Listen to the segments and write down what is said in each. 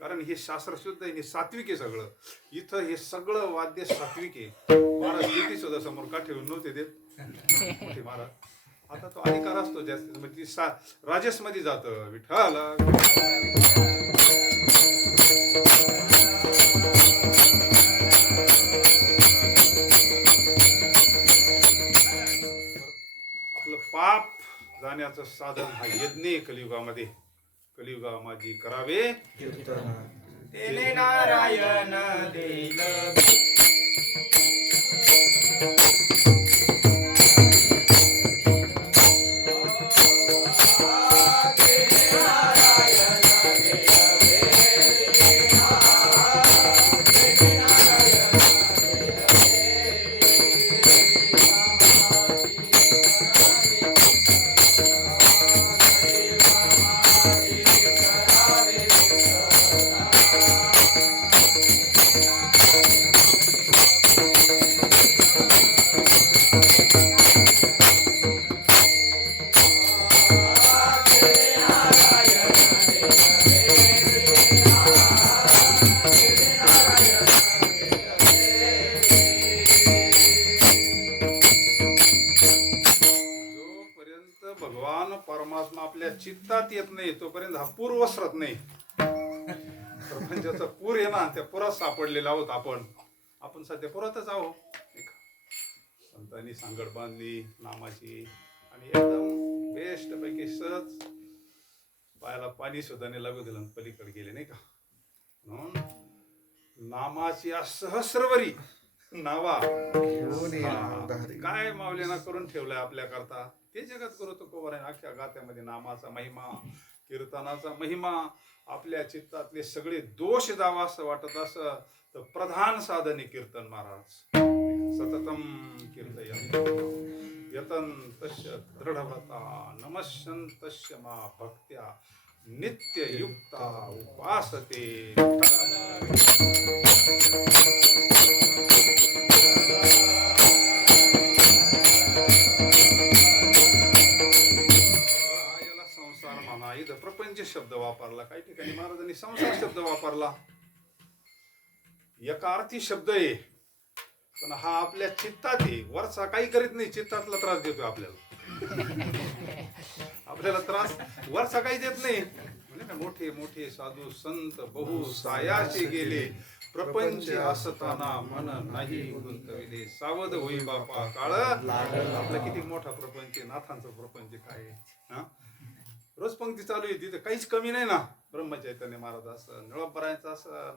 कारण हे शास्त्र शुद्ध आहे, हे सात्विक आहे सगळं. इथं हे सगळं वाद्य सात्विक आहे. महाराज किती सुद्धा समोर का ठेवून नव्हते देत मोठे महाराज. आता तो अधिकार असतो जास्त म्हणजे राजस मध्ये जात विठ्ठल. आपलं पाप जाण्याचं साधन हा यज्ञ आहे कलियुगामध्ये. कलियुगा माझी करावे तेने नारायण देईल भगवान परमात्मा आपल्या चित्तात येत नाही तोपर्यंत हा पूर वसरत नाही. प्रपंचाचा पूर आहे ना, त्या पुरात सापडलेला आहोत आपण सध्या पुरातच आहोत. संतांनी सांगड बांधली नामाची आणि एकदम बेस्ट पैकी सहज पायाला पाणी सुद्धा नाही लागू दिलं, पलीकडे गेले नाही का. म्हणून नामाची सहस्रवरी नावा काय माऊलीना करून ठेवलंय आपल्या करता ते जगत करू तुकोबर आहे. अख्ख्या गात्यामध्ये नामाचा महिमा, कीर्तनाचा महिमा, आपल्या चित्तातले सगळे दोष जावा असं वाटत असं तर प्रधान साधन आहे कीर्तन. महाराज सततम कीर्तयन् यतन तस्य दृढव्रता नमस्यन्तस्य मा भक्त्या नित्ययुक्ता उपासते. इथं प्रपंच शब्द वापरला, काही ठिकाणी महाराजांनी संसार शब्द वापरला. एका अर्थी शब्द आहे पण हा आपल्या चित्तात आहे. वरचा काही करीत नाही, चित्तातला त्रास देतोय आपल्याला त्रास वरचा काही देत नाही. म्हणजे मोठे मोठे साधू संत बहु सायाशी गेले, प्रपंच असताना मन नाही गुंतविले. सावध होई बापा काळ आपला किती मोठा प्रपंच, नाथांचा प्रपंच काय हा. रोज पंक्ती चालू आहे तिथे काहीच कमी नाही ना. ब्रह्मचैतन्य महाराज असं, निळंबरायचं असं,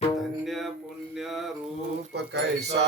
धन्य पुण्य रूप कैसा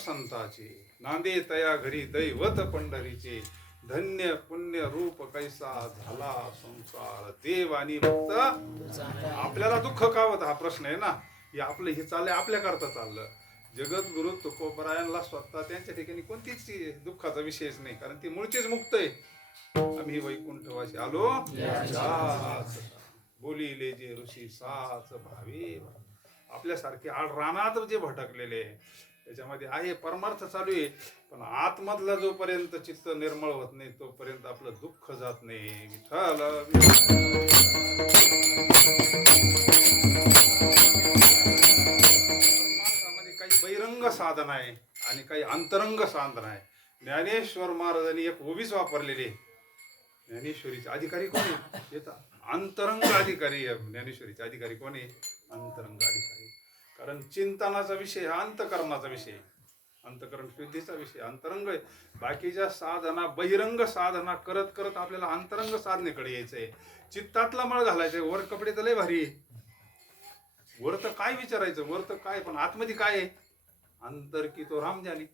संताचे नांदे तया घरी दैवत पंढरीचे. धन्य पुण्य रूप कैसा झाला संसार देव आणि भक्त. आपल्याला दुःख का होत हा प्रश्न आहे ना. हे आपलं हे चाललंय आपल्या करता चाललं. जगद्गुरु तुकोबरायांना स्वतः त्यांच्या ठिकाणी कोणतीच दुःखाचा विषयच नाही, कारण ती मूळचेच मुक्त आहे. आम्ही वैकुंठवासी आलो बोलिले जे ऋषी साच भावे. आपल्यासारखे आड रानात जे भटकलेले त्याच्यामध्ये आहे परमार्थ चालू आहे, पण आतमधला जोपर्यंत चित्त निर्मळ होत नाही तोपर्यंत आपलं दुःख जात नाही. विठ्ठल परमार्थामध्ये काही बहिरंग साधन आहे आणि काही अंतरंग साधन आहे. ज्ञानेश्वर महाराजांनी एक ओवीच वापरलेली आहे. ज्ञानेश्वरीचे अधिकारी कोणी येतात अंतरंग अधिकारी. ज्ञानेश्वरीचे अधिकारी कोणी अंतरंग अधिकारी. कारण चिंतनाचा विषय हा अंतकरणाचा विषय, अंतकरण शुद्धीचा विषय अंतरंग आहे. बाकीच्या साधना बहिरंग साधना करत करत आपल्याला अंतरंग साधनेकडे यायचंय. चित्तातला मळ घालायचंय. वर कपडे तर लय भारी, वर तर काय विचारायचं, वर तर काय, पण आतमध्ये काय आहे अंतर की तो राम जाने.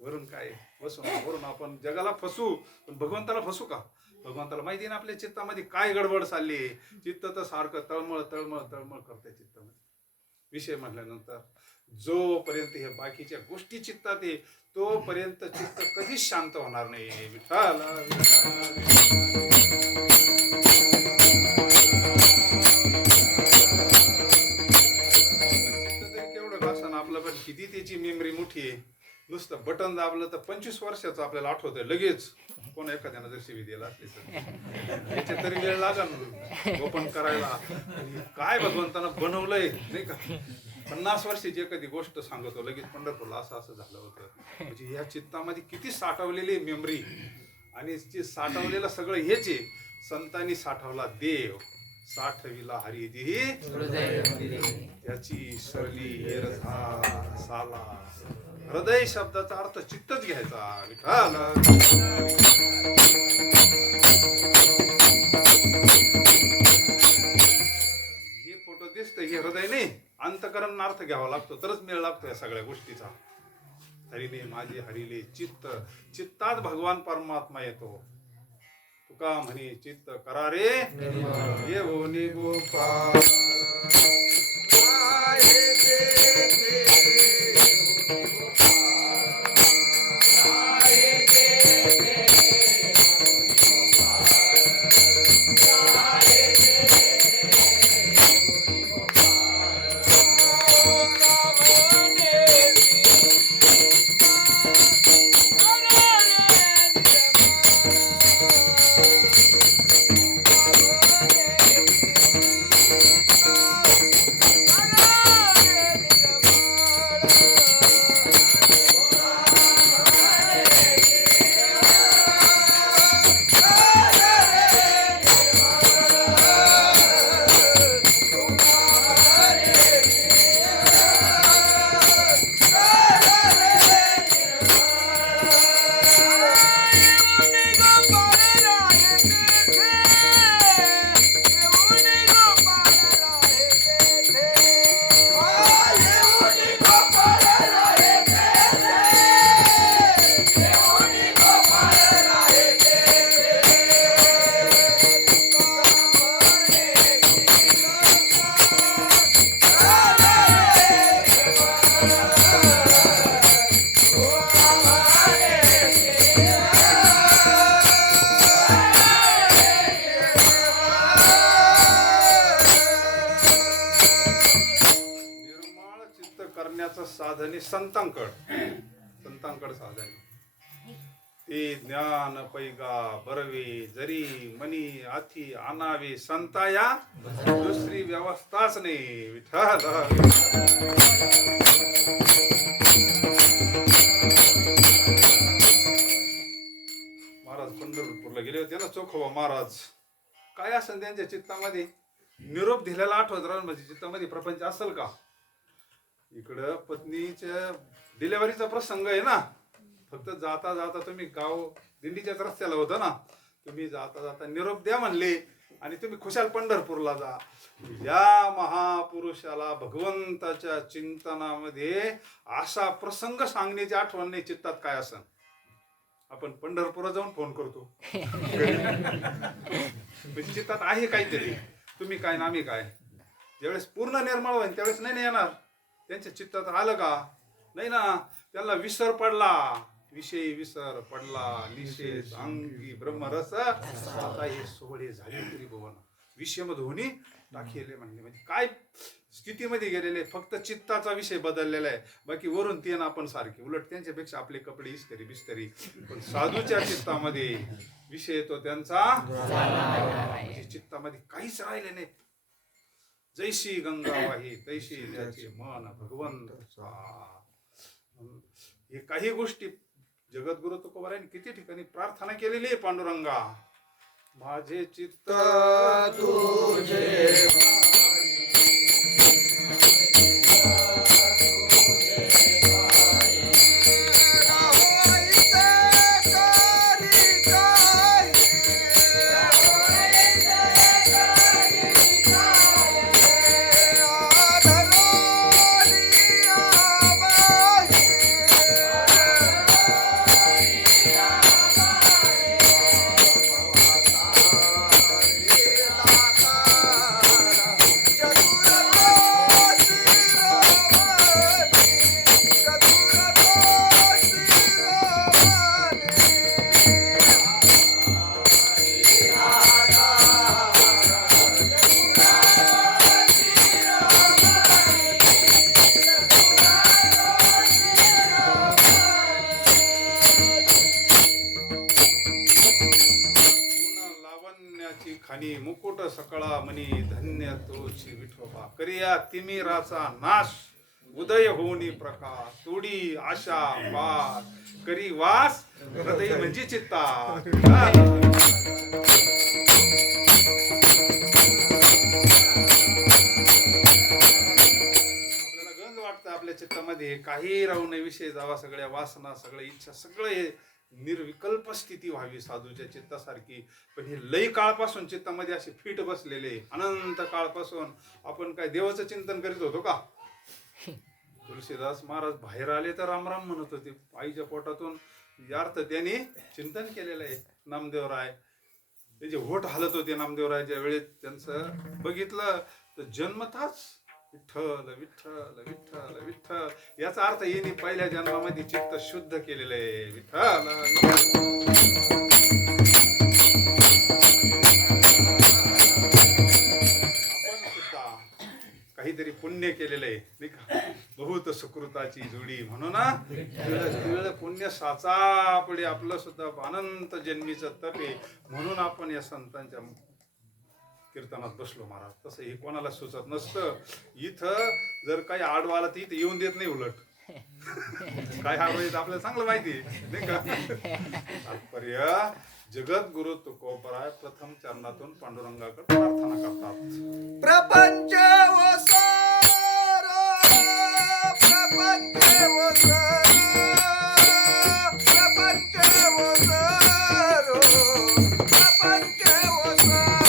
वरून काय वरून आपण जगाला फसू पण भगवंताला फसू का? भगवंताला माहिती ना आपल्या चित्तामध्ये काय गडबड चालली. चित्त तर सारखं तळमळ तळमळ तळमळ करते चित्तामध्ये. विषय म्हटल्यानंतर जोपर्यंत हे बाकीच्या गोष्टी चित्तात आहे तोपर्यंत चित्त कधीच शांत होणार नाही. विठ्ठल केवढं घासन आपलं पण किती त्याची मेमरी मोठी आहे. नुसतं बटन दाबलं तर 25 वर्षाचं आपल्याला आठवतंय लगेच. कोण एखाद्यानं जर शिवी दिला असली तर याच्या तरी वेळ लागल ओपन करायला. काय भगवंतानं बनवलंय नाही का. 50 वर्षाची एखादी गोष्ट सांगतो लगेच पंढरपूरला असं असं झालं होतं. म्हणजे या चित्तामध्ये किती साठवलेली मेमरी आणि साठवलेलं सगळं हेच आहे. संतांनी साठवला देव साठविला हरिदेही त्याची सरली साला. हृदय शब्दाचा अर्थ चित्तच घ्यायचा. विठ्ठल हे फोटो दिसत हे हृदय नाही अंतकरण अर्थ घ्यावा लागतो तरच मेळ लागतो या सगळ्या गोष्टीचा. हरिले माझे हरिले चित्त चित्तात भगवान परमात्मा येतो. तुका म्हणे चित्त करारे ये होनी गोपाळ. साधने संतांकड साधने ते ज्ञान पैगा बरवे जरी मनी आथी आणावे संताया दुसरी व्यवस्थाच नाही. विठ्ठल महाराज पंढरपूरला गेले होते ना चोखोबा महाराज. काय असेल त्यांच्या चित्तामध्ये निरोप दिलेला आठवत राहून म्हणजे चित्तामध्ये प्रपंच असेल का. इकडं पत्नीच्या डिलेव्हरीचा प्रसंग आहे ना. फक्त जाता जाता तुम्ही गाव दिंडीच्याच रस्त्याला होतं ना. तुम्ही जाता जाता निरोप द्या म्हणले आणि तुम्ही खुशाल पंढरपूरला जा. या महापुरुषाला भगवंताच्या चिंतनामध्ये असा प्रसंग सांगण्याची आठवण नाही चित्तात काय असं. आपण पंढरपूरला जाऊन फोन करतो चित्तात आहे काहीतरी. तुम्ही काय नामी काय ज्यावेळेस पूर्ण निर्मळ होईल त्यावेळेस नाही येणार. त्यांच्या चित्तात आलं का नाही ना. त्यांना विसर पडला विषयी विसर पडला निशेष अंगी ब्रह्मरस आता हे सोहळे झाले तरी भुवन विषयम धोनी टाकेले म्हणले. म्हणजे काय स्थितीमध्ये गेलेले फक्त चित्ताचा विषय बदललेला आहे. बाकी वरून ते ना आपण सारखे उलट त्यांच्यापेक्षा आपले कपडे इस्त्री बिस्तरी. पण साधूच्या चित्तामध्ये विषय तो त्यांचा म्हणजे चित्तामध्ये काहीच राहिले नाही. जैशी गंगा वाही तैशी ज्याचे मन भगवंत. हे काही गोष्टी जगद्गुरु तुकोबारायांनी किती ठिकाणी प्रार्थना केलेली आहे. पांडुरंगा माझे चित्त तुझे कर सकळा मनी धन्य तोची विठोबा करिया तिमिराचा नाश उदय होनी प्रकाश तोडी आशा पास करी वास हृदय म्हणजे चित्ता. आपल्याला गंज वाटतं आपल्या चित्तामध्ये काही राहू नये, विषय जावा, सगळ्या वासना, सगळ्या इच्छा, सगळं हे निर्विकल्प स्थिती व्हावी साधूच्या चित्तासारखी. पण हे लई काळपासून चित्तामध्ये असे फिट बसलेले, अनंत काळपासून आपण काय देवाचं चिंतन करीत होतो का? तुलसीदास महाराज बाहेर आले तर रामराम म्हणत होते आईच्या पोटातून. यार्थ त्यांनी चिंतन केलेलं आहे. नामदेवराय त्याचे होठ हालत होते. नामदेवरायच्या वेळेत त्यांचं बघितलं तर जन्मताच विठ्ठल विठ्ठल विठ्ठल विठ्ठल, याचा अर्थ येणे पहिल्या जन्मामध्ये चित्त शुद्ध केलेलं आहे. विठ्ठल आपण सुद्धा काहीतरी पुण्य केलेलं आहे नाही का? बहुत सुकृताची जोडी म्हणून ना पुण्य साचा पुढे आपलं सुद्धा अनंत जन्मीचं तप आहे. म्हणून आपण या संतांच्या कीर्तनात बसलो महाराज. तसं हे कोणाला सुचत नसतं. इथं जर काही आडवा आला तर इथं येऊन देत नाही. उलट काय आडवायचं आपल्याला चांगलं माहिती आहे नाही का? तात्पर्य जगद्गुरु तुकोबराय प्रथम चरणातून पांडुरंगाकडे प्रार्थना करतात. प्रपंच वसारो, प्रपंच वसारो, प्रपंच वसारो, प्रपंच वसारो,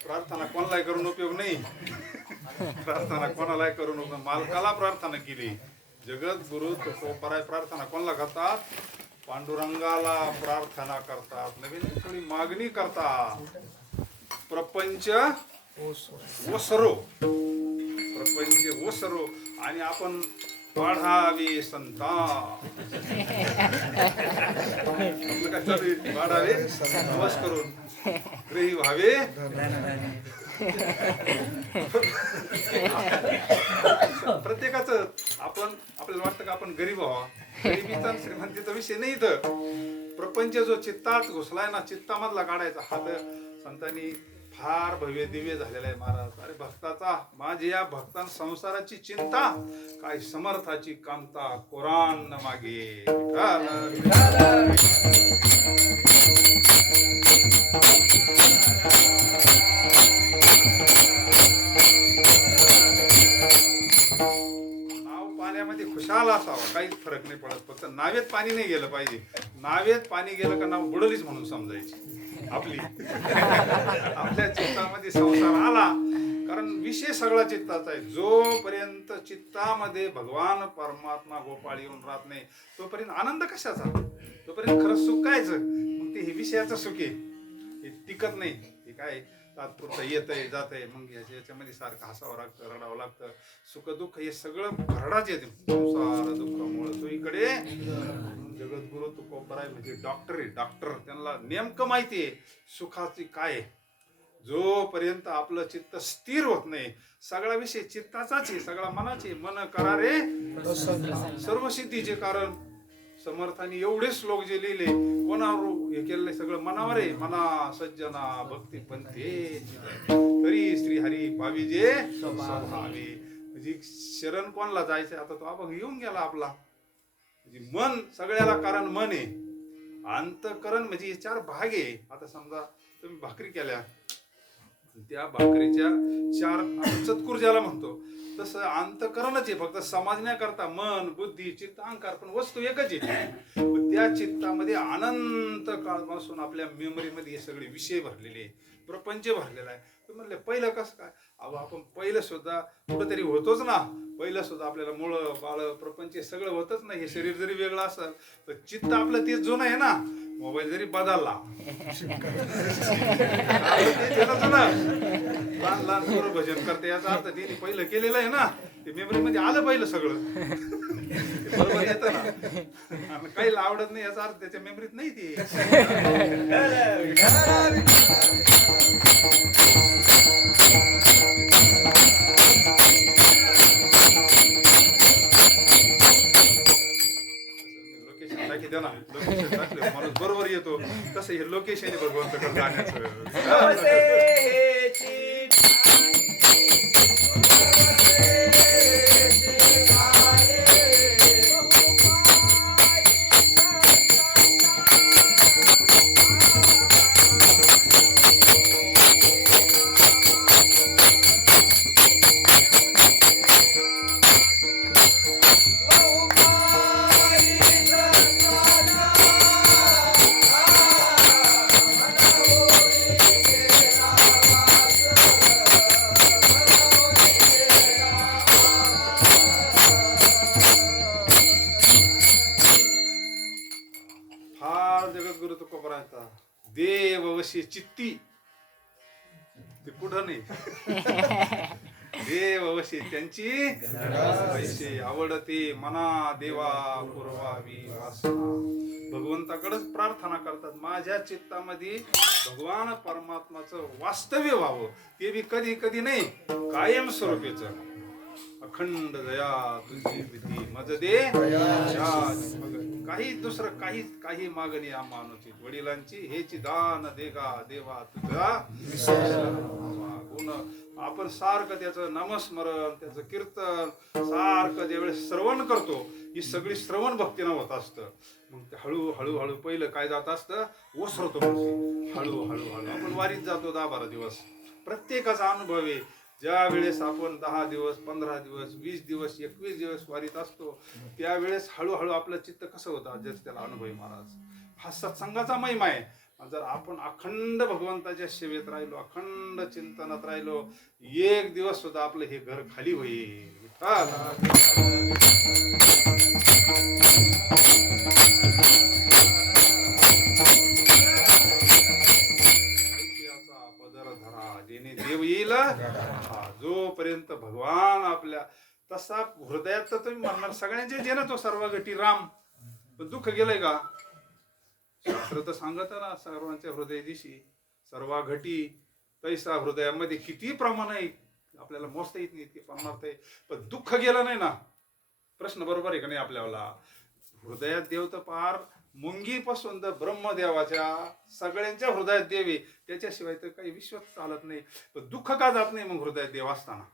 प्रार्थना कोणालाही करून उपयोग नाही. प्रार्थना कोणालाही करून उपयोग, मालकाला प्रार्थना केली. जगत गुरु तुकोबराय प्रार्थना कोणाला करतात? पांडुरंगाला प्रार्थना करतात. नवीन थोडी मागणी करतात. प्रपंच ओसरो, प्रपंच ओसरो, आणि आपण वाढावे संता. आपलं काय चालू आहे? वाढावे नमस् करून ग्रही व्हावे. प्रत्येकाचं आपण आपल्याला वाटतं का आपण गरीब व्हावा. गरिबीचा श्रीमंतीचा विषय नाही. इथं प्रपंच जो चित्तात घुसलाय ना, चित्तामधला काढायचा हात संतांनी फार भव्य दिव्य झालेला आहे महाराज. अरे भक्ताचा, माझी या भक्तां संसाराची चिंता, काय समर्थाची कामता, कुराण न मागे. नाव पाण्यामध्ये खुशाल असावा, काहीच फरक नाही पडत. फक्त नावेत पाणी नाही गेलं पाहिजे. नावेत पाणी गेलं का नाव बुडलीच म्हणून समजायची आपली. आपल्या चित्तामध्ये संसार आला, कारण विषय सगळा चित्ताचा आहे. जोपर्यंत चित्तामध्ये भगवान परमात्मा गोपाळ येऊन राहत नाही तोपर्यंत आनंद कशाचा? तोपर्यंत खरं सुख कायचं? मग ते हे विषयाचं सुख आहे. हे टिकत नाही. हे काय तात्पुरतं येतंय जातंय, मग याच्यामध्ये सारखं हसावं लागतं, रडावं लागतं. सुख दुःख हे सगळं भरडाच येते संसार दुःखामुळे. तो इकडे जगद्गुरु तुकोबराय म्हणजे डॉक्टर आहे, डॉक्टर. त्यांना नेमकं माहिती आहे सुखाची काय आहे. जोपर्यंत आपलं चित्त स्थिर होत नाही, सगळा विषय चित्ताचाच आहे, सगळा मनाचे. मन करारे सर्व सिद्धीचे कारण. समर्थांनी एवढे श्लोक जे लिहिले, कोणावर हे केलेलं सगळं मनावर आहे. मना सज्जना भक्ती पंथे तरी श्री हरी पावी जे स्वभावे. म्हणजे शरण कोणाला जायचं आता तो अभंग येऊन गेला आपला. म्हणजे मन सगळ्याला कारण मन आहे. अंतकरण म्हणजे हे 4 भाग आहे. आता समजा तुम्ही भाकरी केल्या, त्या भाकरीच्या 4 चतकुर ज्याला म्हणतो, तसं अंतकरणच आहे. फक्त समजण्याकरता मन बुद्धी चित्त अहंकार, पण वस्तू एकच आहे. त्या चित्तामध्ये अनंत काळपासून आपल्या मेमरीमध्ये हे सगळे विषय भरलेले, प्रपंच भरलेला आहे. तुम्ही म्हणले पहिलं कसं काय? अहो आपण पहिलं सुद्धा कुठंतरी होतोच ना. पहिलं सुद्धा आपल्याला मुळं बाळ प्रपंच सगळं होतच नाही. हे शरीर जरी वेगळं असेल तर चित्त आपलं तेच जुनं आहे ना. मोबाईल जरी बदलला लहान लहान पोरं भजन करते, याचा अर्थ त्यांनी पहिलं केलेलं आहे ना. ते मेमरी मध्ये आलं पहिलं सगळं. बरोबर येतं ना. काही आवडत नाही याचा अर्थ त्याच्या मेमरीत नाही ते. लोकेशन टाकी द्या ना. लोकेशन टाकलं माणूस बरोबर येतो. तसं हे लोकेशन आहे भगवंताकडे जाण्याचं. जगद्गुरु तुकोबरायचा देववशी चित्ती, ते कुठं नाही. देववशी त्यांची पैसे आवडते मना देवा पुरवावी वासना. भगवंताकडेच प्रार्थना करतात, माझ्या चित्तामध्ये भगवान परमात्माचं वास्तव्य व्हावं. ते बी कधी कधी नाही, कायम स्वरूपीचं. अखंड दया तुझी विधी मज दे काही दुसरं काही मागणी अनुचित. वडिलांची हेची दान देगा देवा तुझा गुण. आपण सारखं त्याचं नामस्मरण त्याचं कीर्तन सारखं ज्यावेळेस श्रवण करतो, ही सगळी श्रवण भक्तीनं होत असतं. मग ते हळूहळू पहिलं काय जात असतं, ओसरतो. हळूहळू आपण वारीत जातो 10-12 दिवस. प्रत्येकाचा अनुभव आहे. ज्या वेळेस आपण 10 दिवस 15 दिवस 20 दिवस 21 दिवस वारीत असतो, त्यावेळेस हळूहळू आपलं चित्त कसं होतं, जर त्याला अनुभवी महाराज. हा सत्संगाचा महिमा आहे. जर आपण अखंड भगवंताच्या सेवेत राहिलो, अखंड चिंतनात राहिलो, एक दिवस सुद्धा आपलं हे घर खाली होईल. पदर धरा जेणे देव येईल. जोपर्यंत भगवान आपल्या तसा हृदयात, तर तुम्ही म्हणणार सगळ्यांचे जे ना तो सर्व गटी राम, पण दुःख गेलंय का? शास्त्र तर सांगत ना, सर्वांच्या हृदय दिशी सर्व घटी तैसा. हृदयामध्ये किती प्रमाण आहे आपल्याला मोजता येत नाही, इतके प्रमाणात आहे. पण दुःख गेलं नाही ना. प्रश्न बरोबर आहे का नाही आपल्याला? हृदयात देव तर पार मुंगीपासून तर ब्रह्मदेवाच्या सगळ्यांच्या हृदयात देव आहे. त्याच्याशिवाय तर काही विश्वास चालत नाही. पण दुःख का जात नाही मग हृदयात देव असताना?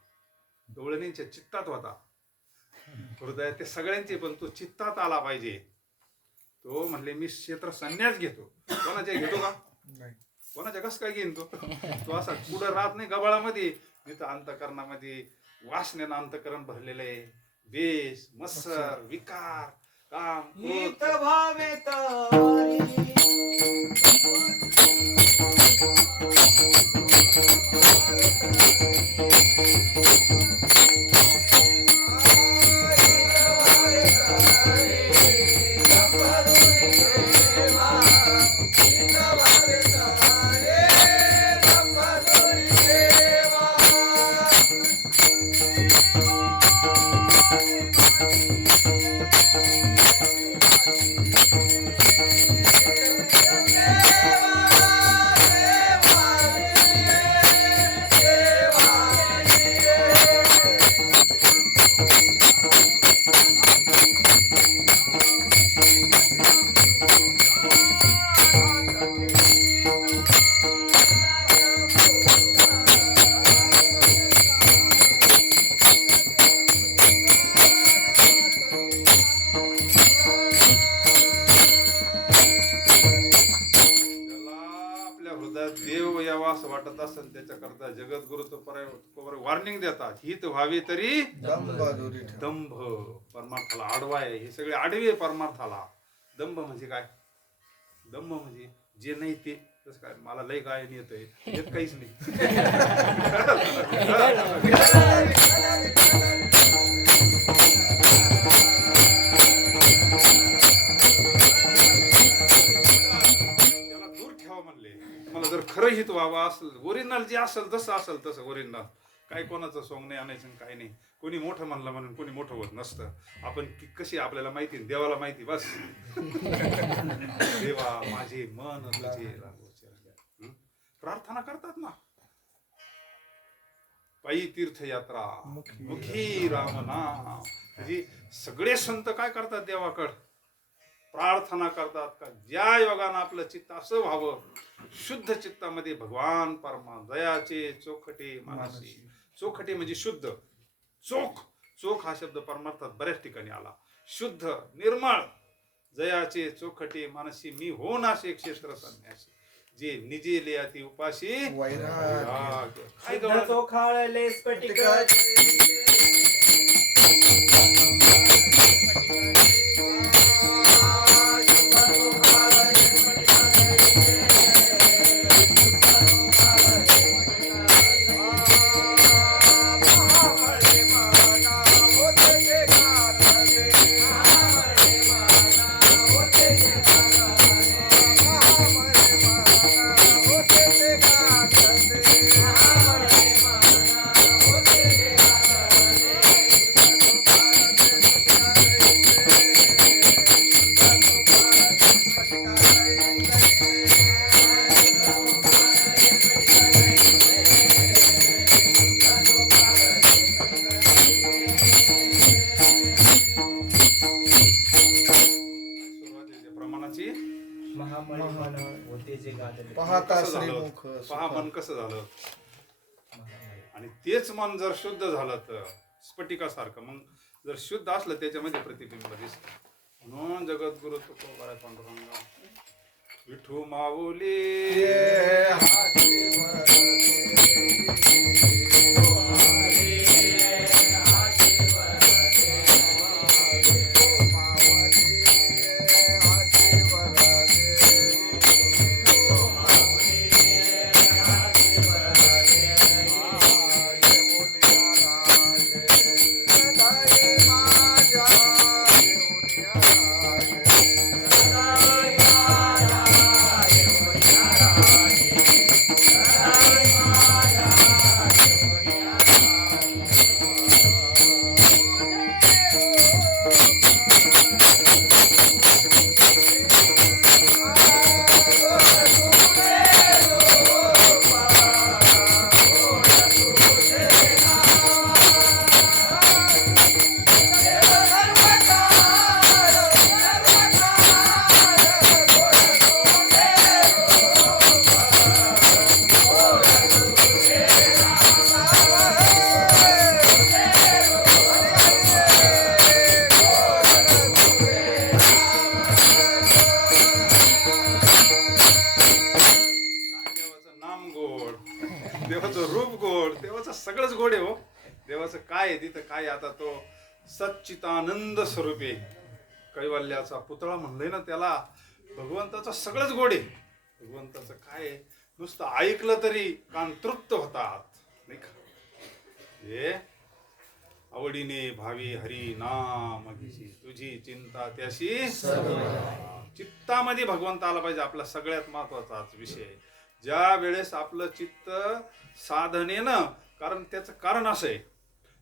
डोळ्यांच्या चित्तात होता हृदयात ते सगळ्यांचे, पण तो चित्तात आला पाहिजे. तो म्हणले मी क्षेत्र संन्यास घेतो. कोणाच्या घेतो का? कोणाच्या कस काय घेईन तो? तो असा कुठं राहत नाही गबाळामध्ये. तिथं अंतकरणामध्ये वासनेनं अंतकरण भरलेलं आहे. द्वेष मत्सर विकार काम हित भावे तारी वॉर्निंग देतात, हित व्हावे तरी बहादुरी ठेव. दंभ. परमार्थाला आडवा आहे, हे सगळे आडवे आहे परमार्थाला. दंभ म्हणजे काय? दंभ म्हणजे जे नाही ते. तसं काय मला लय गायन येतंय, येत काहीच नाही. त्याला दूर ठेवा म्हणले. मला जर खरं हित व्हावं असेल, ओरिजिनल जे असेल तसं असेल तसं ओरिजिनल, काही कोणाचं सोंग नाही आणायचं आणि काही नाही. कोणी मोठं म्हणलं म्हणून कोणी मोठं होत नसतं. आपण कशी आपल्याला माहिती, देवाला माहिती बस. देवा माझे मन तुझे राहोचे राजा. प्रार्थना करतात ना, पायी तीर्थयात्रा मुखी राम नाम. म्हणजे सगळे संत काय करतात? देवाकड प्रार्थना करतात का ज्या योगानं आपलं चित्त असं व्हावं, शुद्ध चित्तामध्ये भगवान परमा दयाचे चोखटे मानसी. चोखटे म्हणजे शुद्ध. चोख हा शब्द परमार्थात बऱ्याच ठिकाणी आला. शुद्ध, निर्मळ, जयाचे चोखटे मानसी, मी हो नाशे क्षेत्र संन्यासी, जे निजे लेयाती उपाशी वैराग्य. काय शुद्ध गवळण? चोखाळले स्फटिक प्रमाणाची महामणी मन होते जे गाजले. पाहता कसं झालं? श्रीमुख पहा मन कसं झालं. आणि तेच मन जर शुद्ध झालं तर स्फटिकासारखं, मग जर शुद्ध असलं त्याच्यामध्ये प्रतिबिंब दिसतं. म्हणून जगद्गुरु तुकोबाराय पांडुरंगा विठू माऊली हाती देवाचं रूप गोड, देवाचं सगळंच गोड आहे हो. देवाचं काय आहे तिथं, काय आता तो सच्चितानंद स्वरूपे कैवल्याचा पुतळा म्हणलंय ना त्याला. भगवंताचं सगळंच गोड आहे. भगवंताचं काय आहे, नुसतं ऐकलं तरी कान तृप्त होतात नाही का. हे आवडीने भावी हरी नाम घेशी, तुझी चिंता त्याशी चित्तामध्ये भगवंत आला पाहिजे. आपला सगळ्यात महत्वाचाच विषय. ज्या वेळेस आपलं चित्त साधनेनं, कारण त्याचं कारण असं आहे,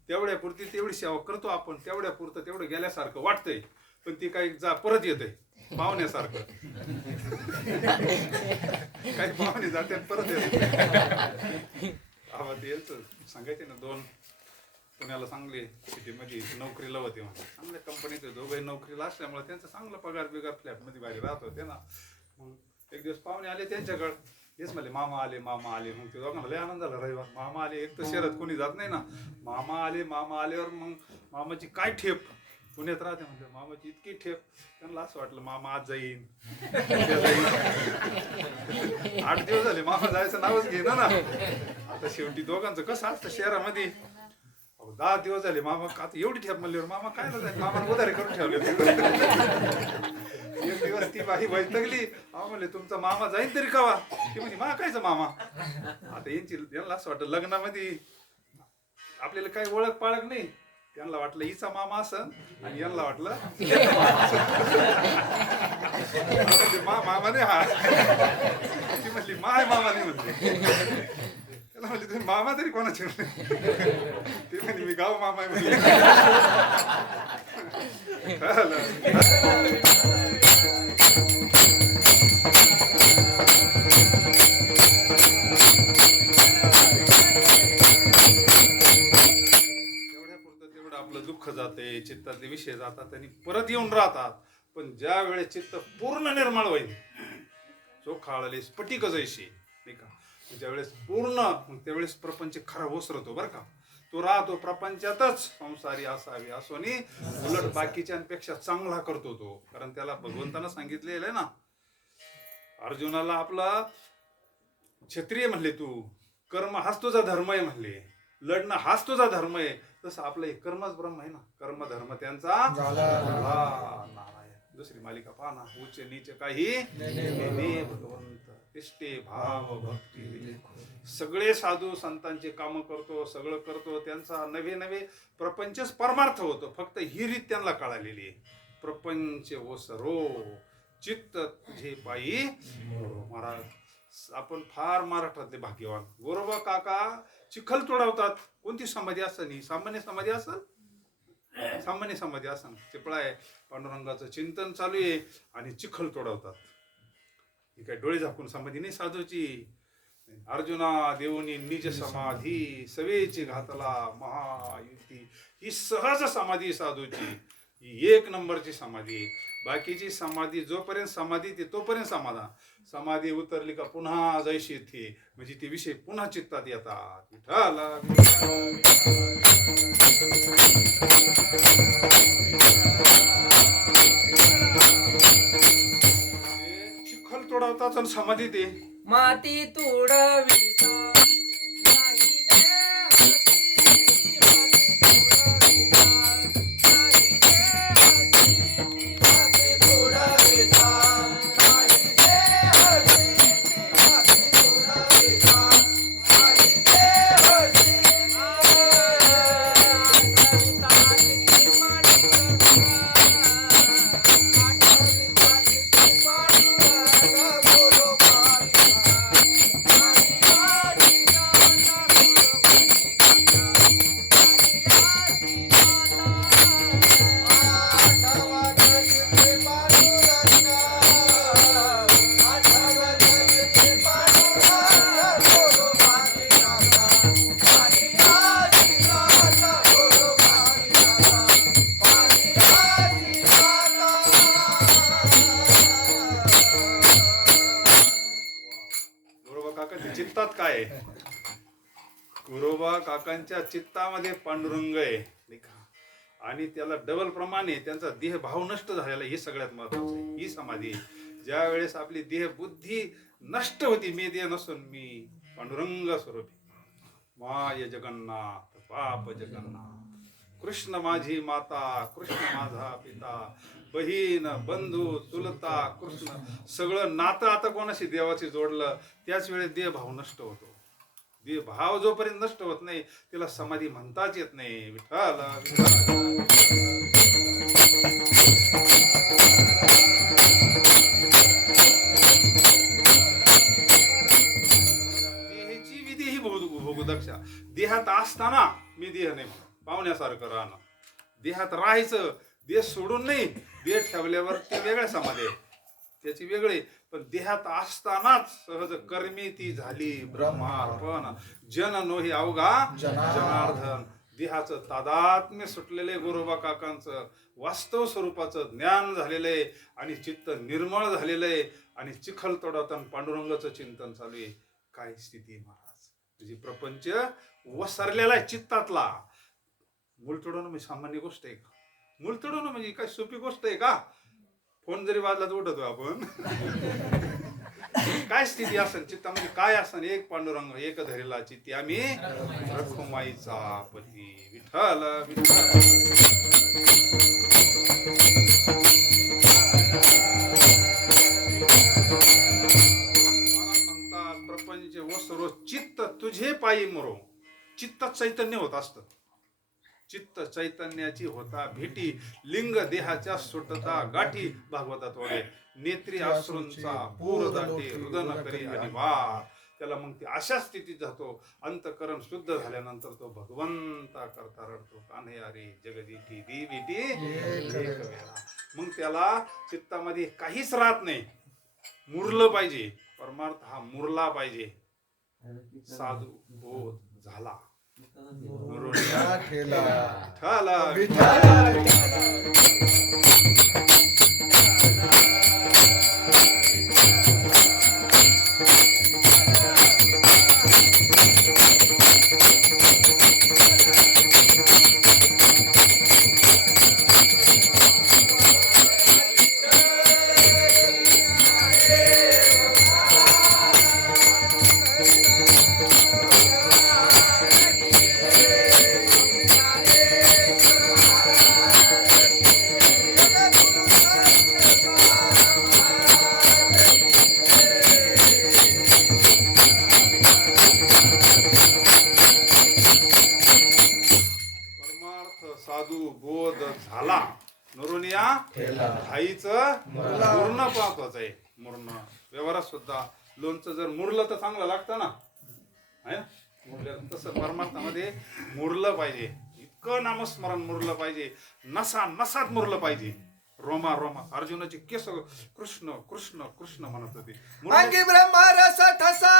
तेवढ्या पुरती तेवढी सेवा करतो आपण, तेवढ्या पुरतं तेवढं गेल्यासारखं वाटतंय, पण ती काही परत येतंय पाहुण्यासारखं. काही पाहुणे जाते परत येते. आवाज यायचं सांगायचे ना, दोन पुण्याला चांगले सिटीमध्ये नोकरीला होते, म्हणजे चांगल्या कंपनीचे दोघे नोकरीला असल्यामुळे त्यांचा चांगला पगार बिगार फ्लॅटमध्ये बाहेर राहत होते ना. मग एक दिवस पाहुणे आले त्यांच्याकडे, हेच म्हणले मामा आले मामा आले. मग ते दोघांना लय आनंद झाला. रविवार मामा आले, एक तर शहरात कोणी जात नाही ना. मामा आले, मामा आल्यावर मग मामाची काय ठेप, पुण्यात राहते म्हणलं मामाची इतकी ठेप त्यांना असं वाटलं मामा आज जाईन उद्या जाईन. 8 दिवस झाले मामा जायचं नावच घेणं ना. आता शेवटी दोघांचं कसं असतं शहरामध्ये 10 दिवस झाले मामा आता एवढी ठेप म्हणल्यावर मामा काय जाईल मामा उधारे करून ठेवले. एक दिवस ती बाई वैतगली म्हणले तुमचा मामा जाईन तरी कवा. ती म्हणे मा कायचं मामा. आता यांना असं वाटतं लग्नामध्ये आपल्याला काही ओळख पाळख नाही. त्यांना वाटलं हिचा मामा असं आणि यांना वाटलं मामा नाही हा. ती म्हणली माय मामा नाही म्हणते. त्याला म्हणले तुम्ही मामा तरी कोणाचे. ते म्हणे मी गाव मामा आहे म्हणले. आपलं दुःख जाते चित्तातले विषय जातात आणि परत येऊन राहतात. पण ज्या वेळेस चित्त पूर्ण निर्मळ होईल चोखाळले स्फटिक जैशी नाही का ज्यावेळेस पूर्ण त्यावेळेस प्रपंच खरा ओसरतो बरं का. तो राहतो प्रपंचातच संसारी असावी असोनी उलट बाकीच्यांपेक्षा चांगला करतो तो. कारण त्याला भगवंतानं सांगितलेलं आहे ना अर्जुनाला आपला क्षत्रिय म्हणले तू कर्म हाच तुझा धर्म आहे म्हणले लढणं हाच तुझा धर्म आहे. तसं आपलं एक कर्मच ब्रह्म आहे ना. कर्म धर्म त्यांचा नारायण. दुसरी मालिका पहा ना उच्च नीच काही भगवंत तिष्ठे भाव भक्ती. सगळे साधू संतांचे काम करतो सगळं करतो त्यांचा नवे नवे प्रपंचच परमार्थ होतो. फक्त ही रीत त्यांना कळालेली आहे. प्रपंच ओसरो चित्त तुझे पायी महाराज. आपण फार महाराष्ट्रातले भाग्यवान. गोरोबा काका चिखल तोडवतात. कोणती समाधी असं ही सामान्य समाधी असेल सामान्य समाधी असन चिपळा आहे पांडुरंगाचं चिंतन चालू आहे आणि चिखल तोडवतात. ही काय डोळे झाकून समाधी नाही साधूची. अर्जुना देऊनी निज समाधी सवेची घातला महायुती. ही सहज समाधी साधूची. ही 1 नंबरची समाधी. बाकीची समाधी जोपर्यंत समाधी ती तोपर्यंत समाधान. समाधी उतरली का पुन्हा जैशी थे म्हणजे ते विषय पुन्हा चित्तात येतात. चिखल तोडवतात आणि समाधी ते माती तोडविता चित्तात काय आहे. गुरोबा काकांच्या चित्तामध्ये पांडुरंग आहे आणि त्याला डबल प्रमाणे त्यांचा देह भाव नष्ट झालेला हे सगळ्यात महत्वाचं आहे. ही समाधी ज्या वेळेस आपली देह बुद्धी नष्ट होती मी देह नसून मी पांडुरंग स्वरूपी. माय जगन्नाथ पाप जगन्नाथ कृष्ण माझी माता कृष्ण माझा पिता बहीण बंधू चुलता कृष्ण सगळं नातं आता कोणाशी देवाशी जोडलं त्याच वेळेस देह भाव नष्ट होतो. देह भाव जोपर्यंत नष्ट होत नाही त्याला समाधी म्हणताच येत नाही. विठ्ठल देहाची विधी ही भोगू दक्षा. देहात असताना मी देह नाही पाहुण्यासारखं राहणं. देहात राहायचं देह सोडून नाही. देह ठेवल्यावर ते वेगळ्या समाधी आहे त्याची वेगळी. पण देहात असतानाच सहज कर्मी ती झाली ब्रह्मार्पण. जन नोही अवघा जनार्दन. देहाचं तादात्म्य सुटलेले गुरोबा काकांचं वास्तव स्वरूपाचं ज्ञान झालेलं आणि चित्त निर्मळ झालेलं आणि चिखल तोडवताना पांडुरंगाचं चिंतन चालू आहे. काय स्थिती महाराज म्हणजे प्रपंच वसरलेला आहे चित्तातला. मूल तोडवणं म्हणजे सामान्य गोष्ट आहे का. मूल तोडवणं म्हणजे काय सोपी गोष्ट आहे का? फोन जरी वाजला तर उठतो आपण. काय स्थिती असेल चित्तामध्ये काय असेल, एक पांडुरंग एक धरेला चित्ती आम्ही रखुमाईचा पती विठ्ठल विठ्ठल. म्हणतात प्रपंच व सर्व चित्त तुझे पायी मरो. चित्तात चैतन्य होत असत. चित्त चैतन्याची होता भेटी, लिंग देहाच्या सुटता गाठी. भागवतात वगैरे नेत्री अश्रूंचा पूर दाटे रुदन करी आणि वार. त्याला मग ती अशा स्थितीत जातो. अंतकरण शुद्ध झाल्यानंतर तो भगवंता करता रडतो. कान्हया रे जगदीठी दी बेटी एक वेळा. मग त्याला चित्तामध्ये काहीच राहत नाही. मुरलं पाहिजे. परमार्थ हा मुरला पाहिजे. साधू बोध झाला. साधू बोध झाला. नरुनिया घाईचं मुरणं महत्वाचं आहे. मुरणं व्यवहारात सुद्धा लोणचं जर मुरलं तर चांगलं लागतं ना. तसं परमार्थामध्ये मुरलं पाहिजे. इतकं नामस्मरण मुरलं पाहिजे. नसा नसात मुरलं पाहिजे. रोमा रोमा अर्जुनाचे केस कृष्ण कृष्ण कृष्ण म्हणत होते. अंगी ब्रह्मरस ठसा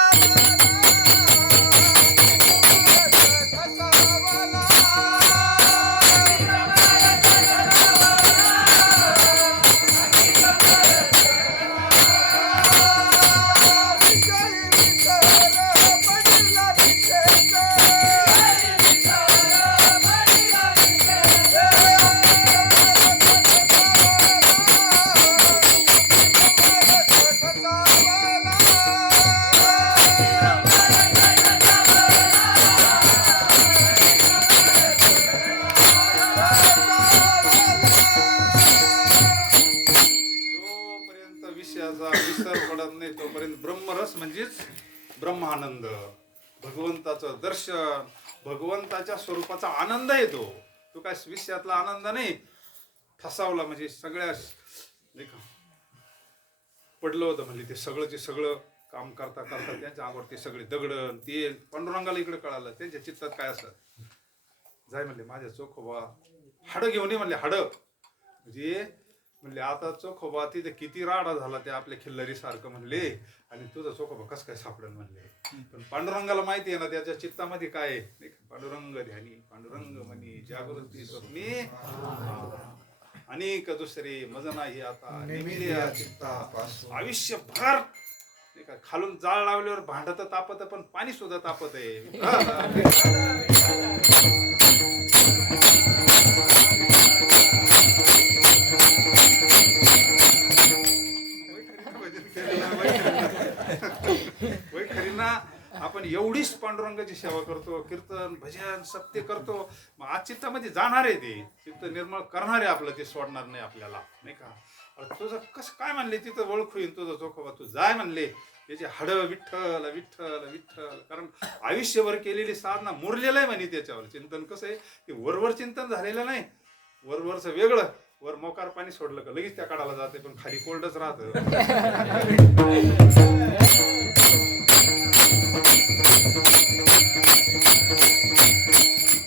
विसर पडत नाही तोपर्यंत ब्रह्मरस म्हणजेच ब्रह्मानंद, भगवंताचं दर्शन, भगवंताच्या स्वरूपाचा आनंद येतो. तो काय विषयातला आनंद नाही. ठसावला म्हणजे सगळ्या पडलं होतं म्हणजे ते सगळंचे सगळं काम करता करता त्यांच्या अंगावर ते सगळे दगड तेल. पांडुरंगाला इकडे कळालं त्यांच्या चित्तात काय असतं. जाय म्हणले माझ्या चोखोबा हाडं घेऊन ये म्हणले. हाडं म्हणजे म्हणले आता चोखोबा तिथे किती राडा झाला ते आपल्या खिल्लारी सारखं म्हणले. आणि तुझा चोखोबा कसं काय सापडन म्हणले. पण पांडुरंगाला माहिती आहे ना त्याच्या चित्तामध्ये काय आहे. पांडुरंग ध्यानी पांडुरंग म्हणी जागृती स्वप्नी अनेक दुसरे मज नाही आता नेमिल्या चित्ता. आयुष्यभर खालून जाळ लावल्यावर भांडत तापत पण पाणी सुद्धा तापत आहे. खरी ना. आपण एवढीच पांडुरंगाची सेवा करतो, कीर्तन भजन सत्य करतो. मग आज चित्तामध्ये जाणार आहे ते चित्त निर्मळ करणार आहे आपलं. ते सोडणार नाही आपल्याला नाही का. तुझं कसं काय म्हणले तिथं ओळखू येईल तुझं चोखोबा. तू जाय म्हणले त्याचे हाड विठ्ठल विठ्ठल विठ्ठल. कारण आयुष्यभर केलेली साधना मुरलेलं आहे म्हणे त्याच्यावर. चिंतन कसं आहे ते वरवर चिंतन झालेलं नाही. वरवरचं वेगळं. वर मोकार पाणी सोडलं का लगेच त्या काढायला जाते पण खाली कोल्डच राहत.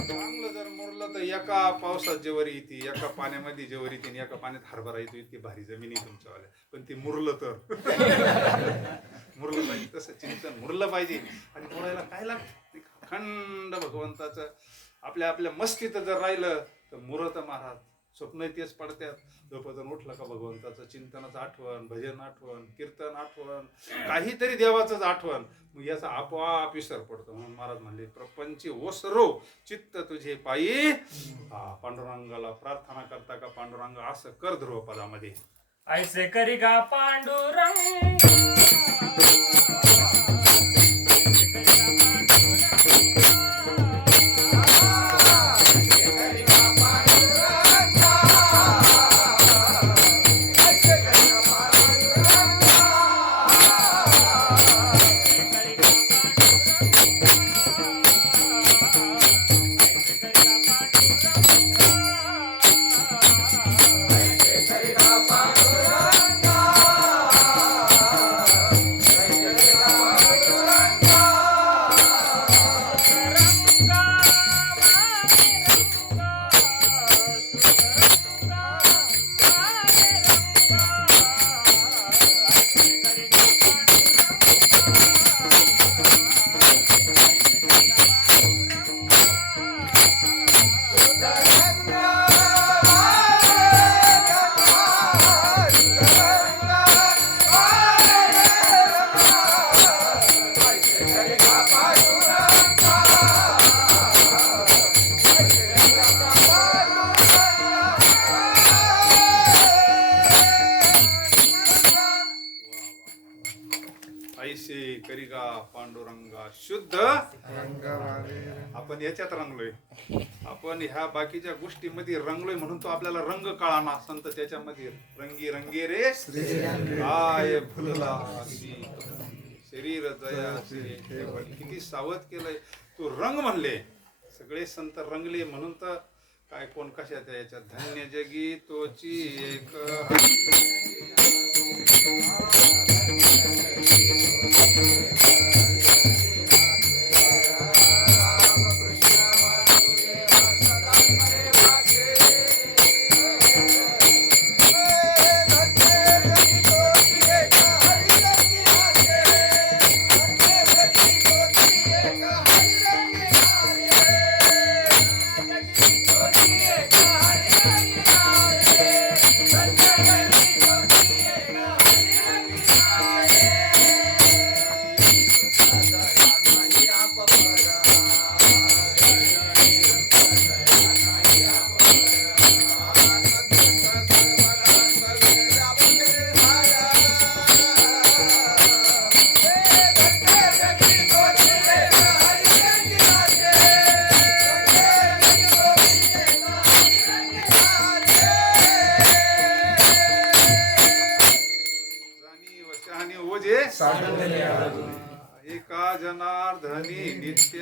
चांगलं जर मुरलं तर एका पावसात जेवरी येते, एका पाण्यामध्ये जेवरी येते, एका पाण्यात हरभरा येतो. इतकी भारी जमिनी तुमच्यावाल्या. पण ती मुरलं तर मुरलं पाहिजे. तसं चिंतन मुरलं पाहिजे. आणि मुरायला काय लागतं. अखंड भगवंताचं आपल्या आपल्या मस्तीत जर राहिलं तर मुरत महाराज स्वप्न तेच पडत्यात. झोपेतून उठलं का भगवंताचं चिंतनाचं आठवण, भजन आठवण, कीर्तन आठवण, काहीतरी देवाचंच आठवण, मग याचा आपोआप विसर पडतो. म्हणून महाराज म्हणले प्रपंची ओसरो चित्त तुझे पायी. पांडुरंगाला प्रार्थना करता का पांडुरंग असं कर ध्रुवपदामध्ये. ऐसे करी गा पांडुरंग. ऐसे करिगा पांडुरंगा शुद्ध. आपण याच्यात रंगलोय, आपण ह्या बाकीच्या गोष्टीमध्ये रंगलोय म्हणून तो आपल्याला रंग कळाना. संत त्याच्यामध्ये रंगी रंगे रे आय फुलला शरीर दयाचे. किती सावध केलंय तो रंग म्हणले. सगळे संत रंगले म्हणून तर काय कोण कशात याच्यात धन्य जगी तोची एक. एका जनार्दनी नित्य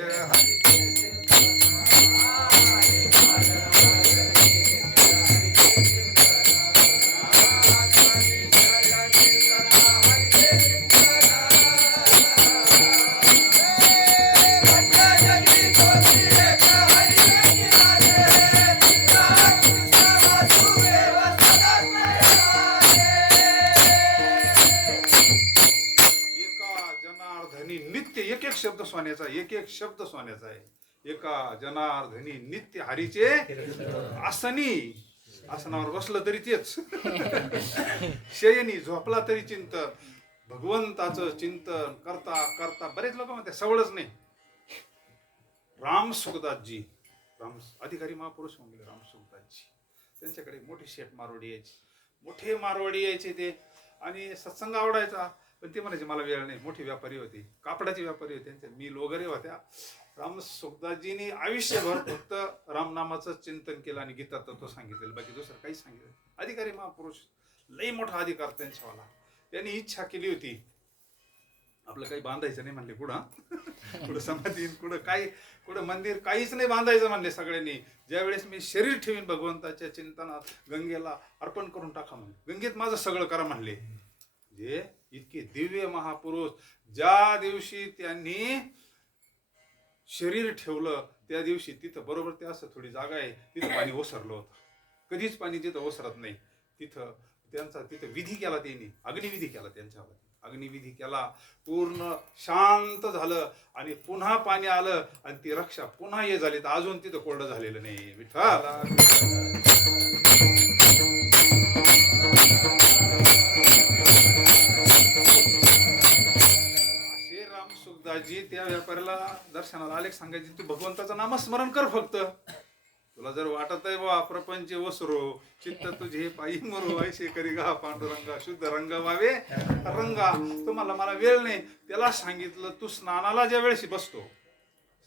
नित्य. एक एक शब्द सोन्याचा, एक एक शब्द सोन्याचा आहे. एका जनार्दनी नित्य हरीचे आसनी. आसनावर बसलं तरी तेच, शयनी झोपला तरी चिंतन. भगवंताचं चिंतन करता करता बरेच लोक म्हणते सवळच नाही. राम सुखदासजी, राम अधिकारी महापुरुष म्हणले राम सुखदासजी, त्यांच्याकडे मोठे शेठ मारवाडी यायचे, मोठे मारवाडी यायचे ते. आणि सत्संग आवडायचा, पण ते म्हणायचे मला वेळ नाही. मोठे व्यापारी होते, कापडाचे व्यापारी होते, त्यांच्या मिल वगैरे होत्या. राम सुखदासजींनी आयुष्यभर फक्त रामनामाचं चिंतन केलं आणि गीता तत्व सांगितलेलं, बाकी दुसरं काही सांगितलं. अधिकारी महापुरुष, लई मोठा अधिकार त्यांच्यावाला. त्यांनी इच्छा केली होती आपलं काही बांधायचं नाही म्हणले. कुठं समाधी, कुठं मंदिर, काहीच नाही बांधायचं म्हणले सगळ्यांनी. ज्यावेळेस मी शरीर ठेवीन भगवंताच्या चिंतनात गंगेला अर्पण करून टाका म्हणले. गंगेत माझं सगळं करा म्हणले. जे इतके दिव्य महापुरुष, ज्या दिवशी त्यांनी शरीर ठेवलं त्या दिवशी तिथं बरोबर ते असं थोडी जागा आहे, तिथं पाणी ओसरलं होतं. कधीच पाणी तिथं ओसरत नाही. तिथं विधी केला त्यांनी, अग्निविधी केला त्यांच्यावर. अग्निविधी केला, पूर्ण शांत झालं आणि पुन्हा पाणी आलं आणि ती रक्षा पुन्हा हे झाली. तर अजून तिथं कोरडं झालेलं नाही. विठ्ठल असे राम सुखदासजी त्या व्यापाऱ्याला दर्शनाला आले, सांगायचे तू भगवंताचं नामस्मरण कर फक्त. तुला जर वाटत आहे बा प्रपंच वसरो चित्त तुझे पायी मरो ऐसे करी गा पांडुरंगा शुद्ध रंग व्हावे रंगा. तुम्हाला मला वेळ नाही. त्याला सांगितलं तू स्नानाला ज्या वेळेस बसतो,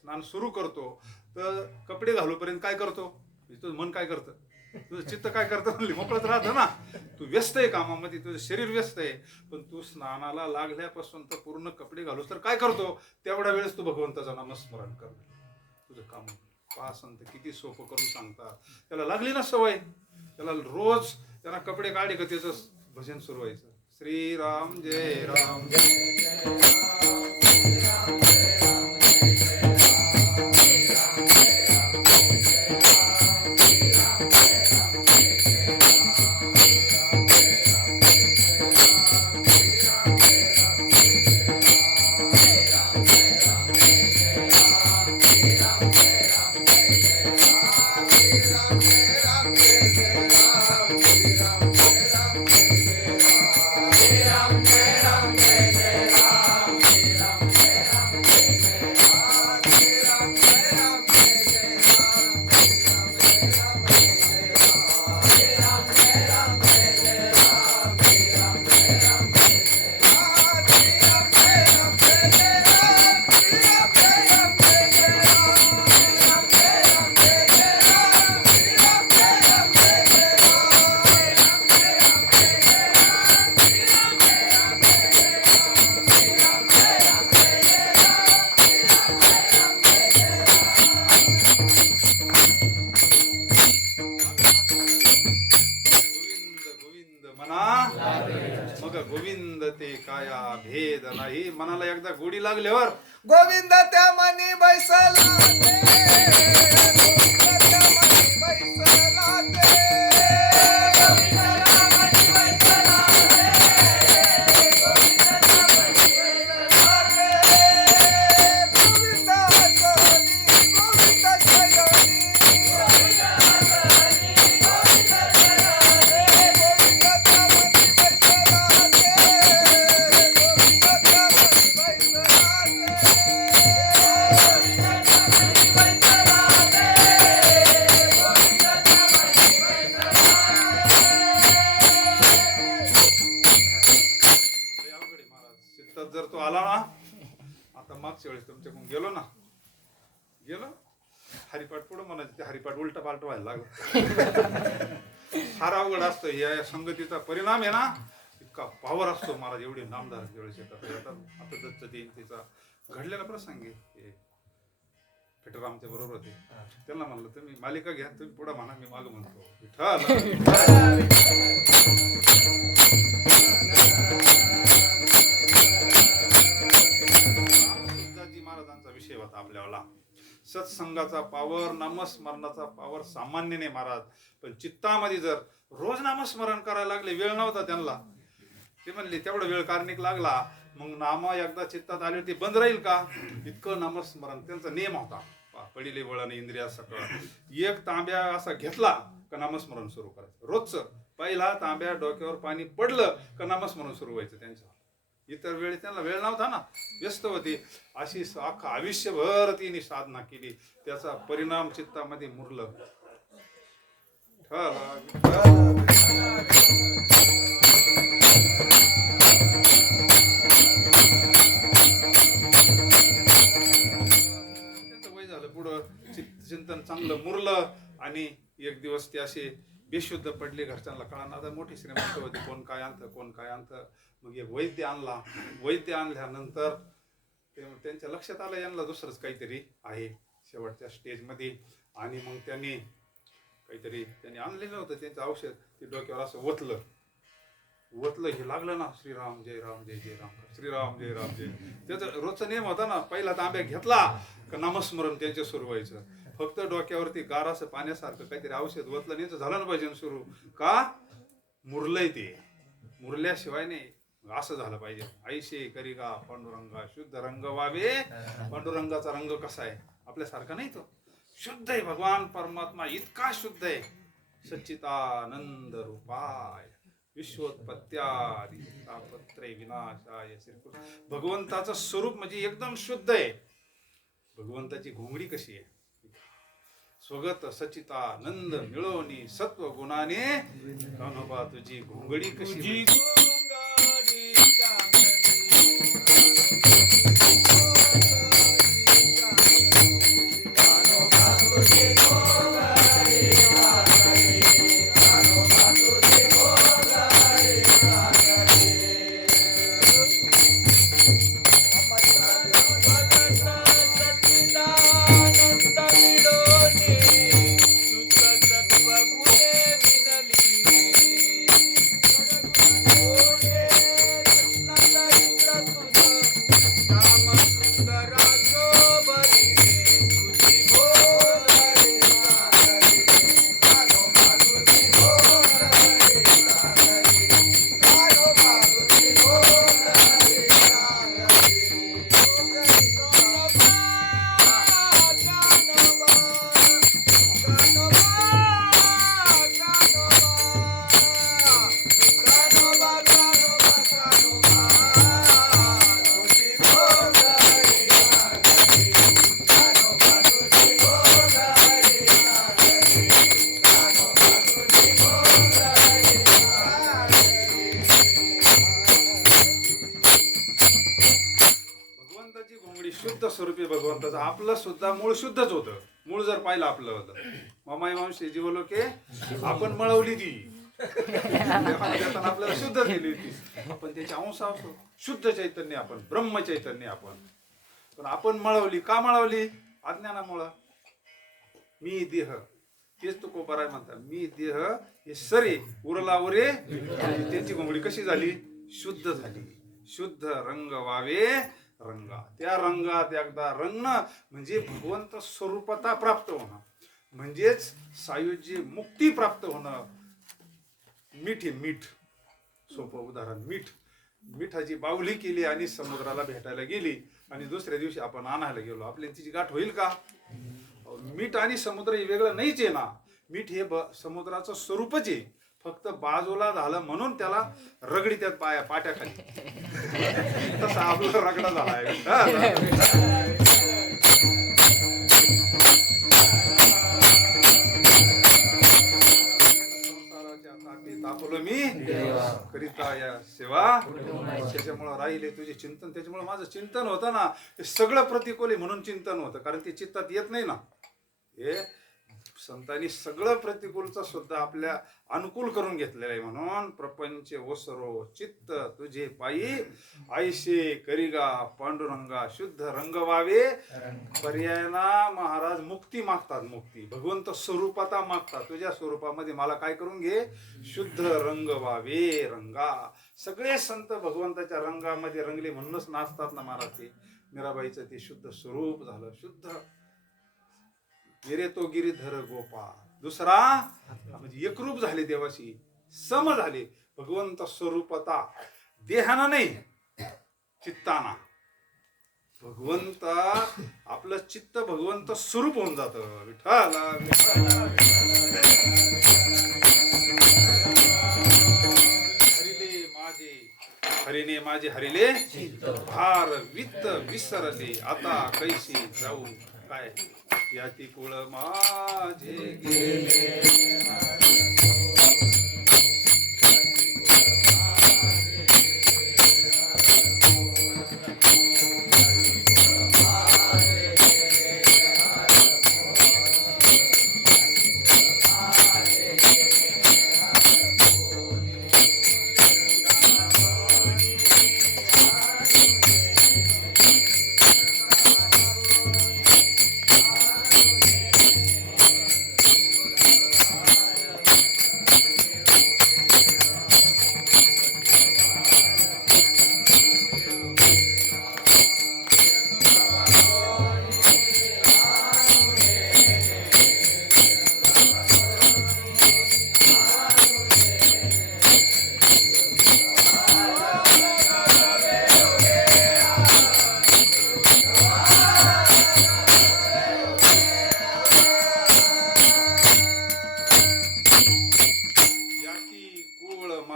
स्नान सुरू करतो, तर कपडे घालूपर्यंत काय करतो, तुझं मन काय करतं, तुझं चित्त काय करतं म्हणली मोकळत राहतं ना. तू व्यस्त आहे कामामध्ये, तुझं शरीर व्यस्त आहे, पण तू स्नानाला लागल्यापासून तर पूर्ण कपडे घालूस तर काय करतो, तेवढ्या वेळेस तू भगवंताचं नामस्मरण कर. तुझं काम पहा संत किती सोपं करून सांगतात. त्याला लागली ना सवय, त्याला रोज त्यांना कपडे काढे का त्याचं भजन सुरू व्हायचं. श्रीराम जय राम जय मग गोविंद ते काया भेद नाही. मनाला एकदा गोडी लागल्यावर गोविंद त्या मनी बैसला ते, गोविंद त्या मनी बैसला ते, गोविंद त्या मनी बैसला ते, गोविंद त्या मनी बैसला ते, गोविंद हसली गोविंद छळली, गोविंद हसली गोविंद छळली, गोविंद त्या मनी बैसला ते, गोविंद त्या मनी बैसला लय अवघड आहे महाराज. चित्तात जर तो आला ना, आता मागच्या वेळेस तुमच्याकडून गेलो ना, गेलो हरिपाठ पुढं म्हणायचं, ते हरिपाठ उलटा पालट व्हायला लागलं. फार अवघड असतं. या संगतीचा परिणाम आहे ना, इतका पावर असतो महाराज. एवढे नामदार वेळेस येतात. आता दत्त जयंतीचा घडलेला प्रसंग आहे. फेटरामच्या बरोबर होते. त्यांना म्हणलं तुम्ही मालिका घ्या, तुम्ही पुढे म्हणा, मी मागं म्हणतो विठ्ठल. रामसुखदासजी महाराजांचा विषय होता आपल्याला. सत्संगाचा पावर, नामस्मरणाचा पावर सामान्य नाही महाराज. पण चित्तामध्ये जर रोज नामस्मरण करायला लागले, वेळ नव्हता त्यांना. ते म्हणले तेवढा वेळ कारणिक लागला, मग नाम एकदा चित्तात आले ते बंद राहील का, इतकं नामस्मरण त्यांचा नियम होता. पडिले वळण इंद्रिया सकळ. एक तांब्या असा घेतला का नामस्मरण सुरू करायचं रोजचं. पहिला तांब्या डोक्यावर पाणी पडलं का नामस्मरण सुरू व्हायचं त्यांच्या. इतर वेळी त्यांना वेळ नव्हता ना, व्यस्त होती. अशी अख्खा आयुष्यभर तिने साधना केली, त्याचा परिणाम चित्तामध्ये मुरलं. त्यांचं वय झालं, पुढं चिंतन चांगलं मुरलं. आणि एक दिवस ते असे बेशुद्ध पडले. घरच्यांना कळालं. आता मोठी श्रीमंत होती, कोण काय आणतं कोण काय आणतं. मग एक वैद्य आणला. वैद्य आणल्यानंतर त्यांच्या लक्षात आलं यांना दुसरंच काहीतरी आहे शेवटच्या स्टेजमध्ये. आणि मग त्यांनी आणलेलं होतं त्यांचं औषध. ते डोक्यावर असं ओतलं. हे लागलं ना, श्रीराम जय राम जय जय राम, श्रीराम जय राम जय. त्याचा रोजचा नियम होता ना, पहिला तांब्या घेतला का नामस्मरण त्यांच्या सुरू व्हायचं. फक्त डोक्यावरती गार असं पाण्यासारखं काहीतरी औषध ओतलं नाही तर झालं ना भजन सुरू. का मुरलंय ते, मुरल्याशिवाय नाही. असं झालं पाहिजे. ऐशे करी गा पांडुरंगा शुद्ध रंग व्हावे. पांडुरंगाचा रंग कसा आहे, आपल्यासारखा नाही तो. शुद्ध आहे. भगवान परमात्मा इतका शुद्ध आहे, सच्चिदानंद रूपाय विश्वोत्पत्त्यादि तापत्रय विनाशाय श्रीकृष्ण. भगवंताचं स्वरूप म्हणजे एकदम शुद्ध आहे. भगवंताची घोंगडी कशी आहे? स्वगत सच्चिदानंद मिळवणी सत्व गुणाने कान्होबा तुझी घोंगडी कशी? शुद्ध स्वरूपी भगवंताचं. आपलं सुद्धा मूळ शुद्धच होतं. मूळ जर पाहिलं आपलं होतं मामाई मावशी जी बोलो की आपण मळवली ती आपल्याला शुद्ध केली होती. आपण त्याच्या अंश असो शुद्ध चैतन्य आपण ब्रह्म चैतन्य आपण. पण आपण मळवली का? मळवली अज्ञानामुळं. मी देह तेच तो कोबाराय म्हणतात. मी देह हे सरे उरला उरे. त्यांची घोंगडी कशी झाली? शुद्ध झाली. शुद्ध रंग वावे रंगा. त्या रंगात एकदा रंगणं म्हणजे भगवंत स्वरूपता प्राप्त होणं म्हणजेच सायुज्य मुक्ती प्राप्त होणं. मीठ हे मीठ सोपं उदाहरण. मिठाची बावली केली आणि समुद्राला भेटायला गेली आणि दुसऱ्या दिवशी आपण आणायला गेलो. आपल्या तिची गाठ होईल का? मीठ आणि समुद्र हे वेगळं नाहीच आहे ना. मीठ हे समुद्राचं स्वरूपच आहे. फक्त बाजूला झालं म्हणून त्याला रगडी त्यात पाट्याखाली. तसा आपला रगडा झालाय. तापलो मी करिता या सेवा. त्याच्यामुळं राहिले तुझे चिंतन. त्याच्यामुळे माझं चिंतन होतं ना ते सगळं प्रतिकूल आहे म्हणून चिंतन होतं. कारण ते चित्तात येत नाही ना. हे संतांनी सगळं प्रतिकूलचं सुद्धा आपल्या अनुकूल करून घेतलेलं आहे. म्हणून प्रपंच ओसरो चित्त तुझे पायी आयशे करिगा पांडुरंगा शुद्ध रंग व्हावे. पर्यायना महाराज मुक्ती मागतात. मुक्ती भगवंत स्वरूपाता मागतात. तुझ्या स्वरूपामध्ये मला काय करून घे? शुद्ध रंग व्हावे रंगा. सगळे संत भगवंताच्या रंगामध्ये रंगले म्हणूनच नाचतात ना महाराज. ते मीराबाईचं ते शुद्ध स्वरूप झालं. शुद्ध गिरे तो गिरीधर गोपाळ. दुसरा म्हणजे एकरूप झाले देवाशी. सम झाले. भगवंत स्वरूपता देहाना नाही चित्ताना. भगवंत आपलं चित्त भगवंत स्वरूप होऊन जात. विठ्ठल हरिले माझे हरिने माझे हरिले भार वित्त विसरले आता कैसी जाऊ. काय याती कुळ माझे गेले.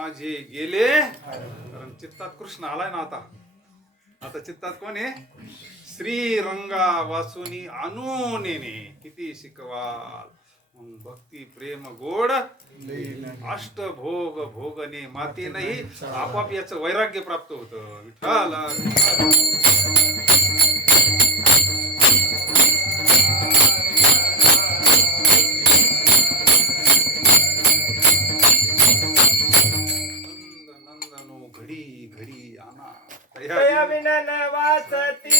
माझे गेले, कारण चित्तात कृष्ण आलाय ना आता चित्तात कोण आहे? श्रीरंगा वासुनी आणूनेने किती शिकवाल, मग भक्ती प्रेम गोड अष्टभोग भोगने माते नाही, आपाप याचं वैराग्य प्राप्त होतं. विठ्ठल नंदनो घडी घडी आणा तया विना न वाचती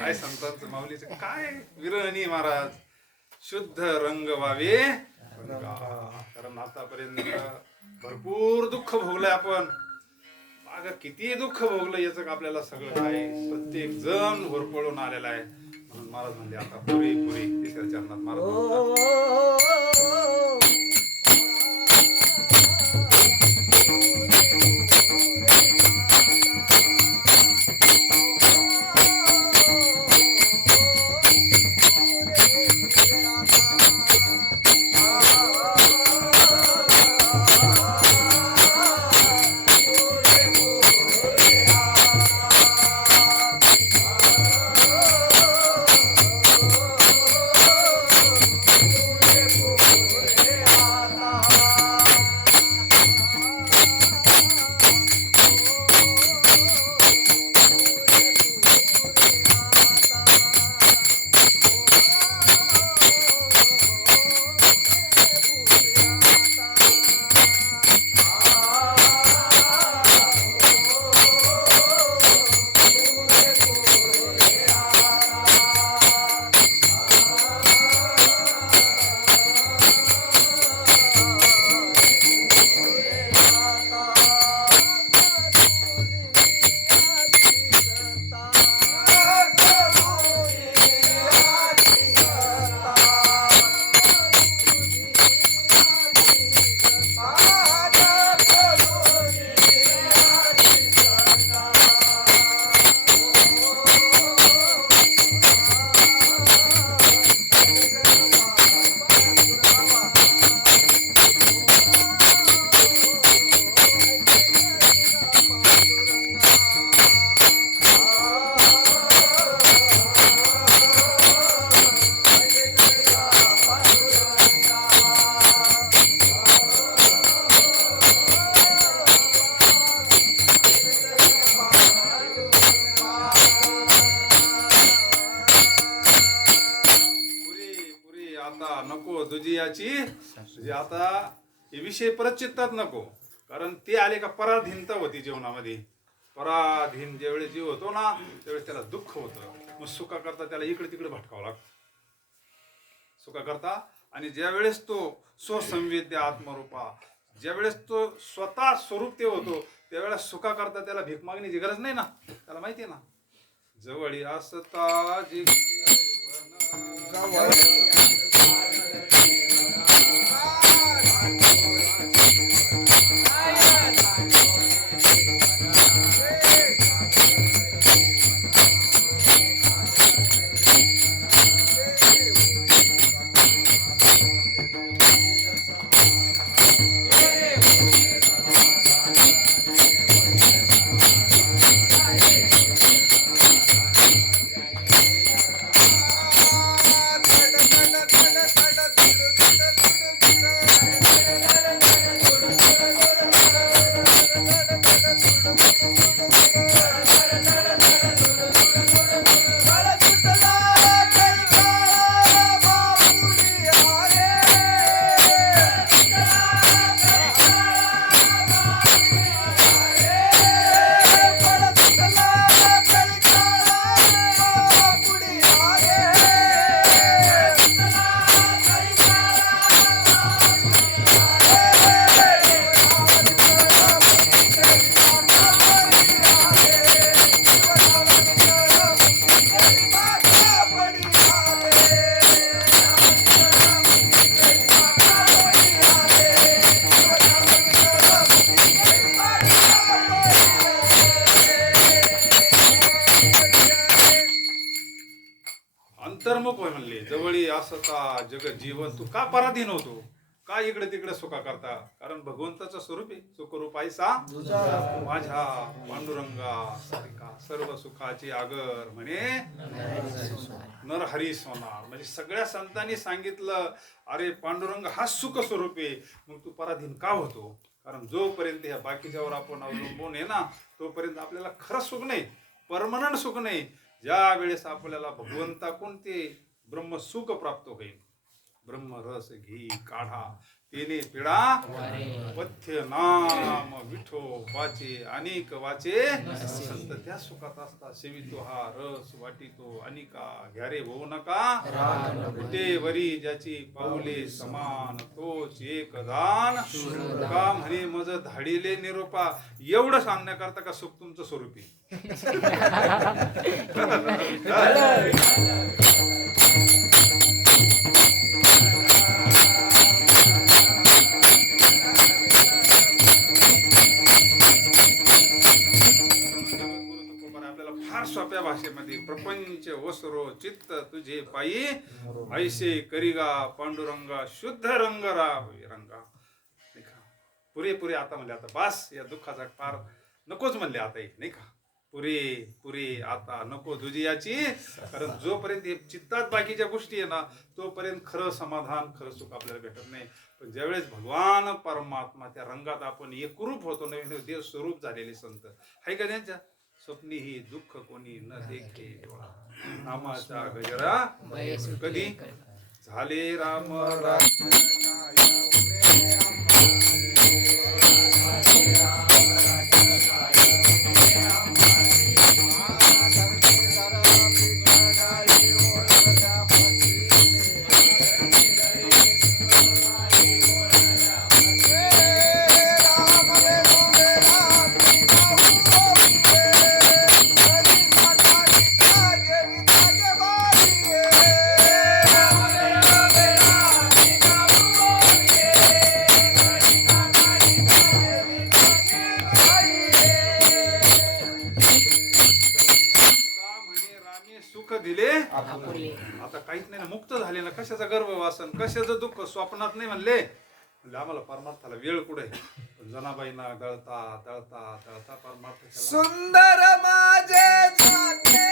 काय संतांचं माऊलीचं काय विरहणी महाराज. शुद्ध रंग व्हावे रंगा. कारण आतापर्यंत भरपूर दुःख भोगलंय आपण. माग किती दुःख भोगलं याचं आपल्याला सगळं काय प्रत्येक जण होरपळून आलेला आहे. म्हणून महाराज म्हणले आता पुरी पुरी तिसऱ्या चरणात महाराज नको दुजियाची म्हणजे आता हे विषय परत चित्तात नको. कारण ते आले का पराधीनता होती जीवनामध्ये. पराधीन ज्यावेळेस जीव होतो ना त्यावेळेस त्याला दुःख होतं. मग सुखा करता त्याला इकडे तिकडे भटकावं लागतं सुखा करता. आणि ज्यावेळेस तो स्वसंवेद्य आत्मरूपा ज्यावेळेस तो स्वतः स्वरूप ते होतो त्यावेळेस सुखा करता त्याला भीक मागण्याची गरज नाही ना. त्याला माहिती आहे ना जवळी असता जी अंतर्मुख होय म्हणले. जवळी असता जगत जीवन तू का पराधीन होतो, का इकडे तिकडे सुखा करता. कारण भगवंताचं स्वरूप आहे. सुखरूप ऐसा माझ्या पांडुरंगा सारिका सर्व सुखाची आगर म्हणे नरहरी सोनार. म्हणजे सगळ्या संतांनी सांगितलं अरे पांडुरंग हा सुख स्वरूप आहे. मग तू पराधीन का होतो. कारण जोपर्यंत ह्या बाकीच्यावर आपण अवलंबून आहे ना तोपर्यंत आपल्याला खरं सुख नाही, परमनंट सुख नाही. ज्या वेळेस आपल्याला भगवंताकडून ते ब्रह्मसुख प्राप्त होईल. ब्रह्मरस घी काढा तेने पिढा पथ्य नाम विठो वाचे अनेक वाचे संत त्या सुखात असता. सेवितो हा रस वाटितो अनिका घ्यारे होऊ नका ते वरी ज्याची पाऊले समान तोच एक दान का म्हणे मज धाडिले निरोपा. एवढं सांगण्याकरता का सुख तुमचं स्वरूपी. फार सोप्या भाषेमध्ये प्रपंच वसरो चित्त तुझे पायी ऐसे करिगा पांडुरंगा शुद्ध रंग रंगा. पुरे आता म्हणले आता बास या दुःखाचा फार नकोच म्हणले आता नाही का. पुरे आता नको तुझी याची. कारण जोपर्यंत हे चित्तात बाकीच्या गोष्टी आहे ना तोपर्यंत खरं समाधान खरं सुख आपल्याला भेटत नाही. पण ज्यावेळेस भगवान परमात्मा त्या रंगात आपण एकरूप होतो नवीन देव स्वरूप झालेले संत आहे का त्यांच्या स्वप्नी ही दुःख कोणी न देखे डोळा. नामाचा गजरा कधी झाले राम दिले आता काहीच नाही ना. मुक्त झाले ना. कशाचा गर्भवासन कशाचं दुःख स्वप्नात नाही म्हणले. आम्हाला परमार्थाला वेळ कुठे. जनाबाईंना दळता दळता दळता परमार्थ सुंदर माझे झाके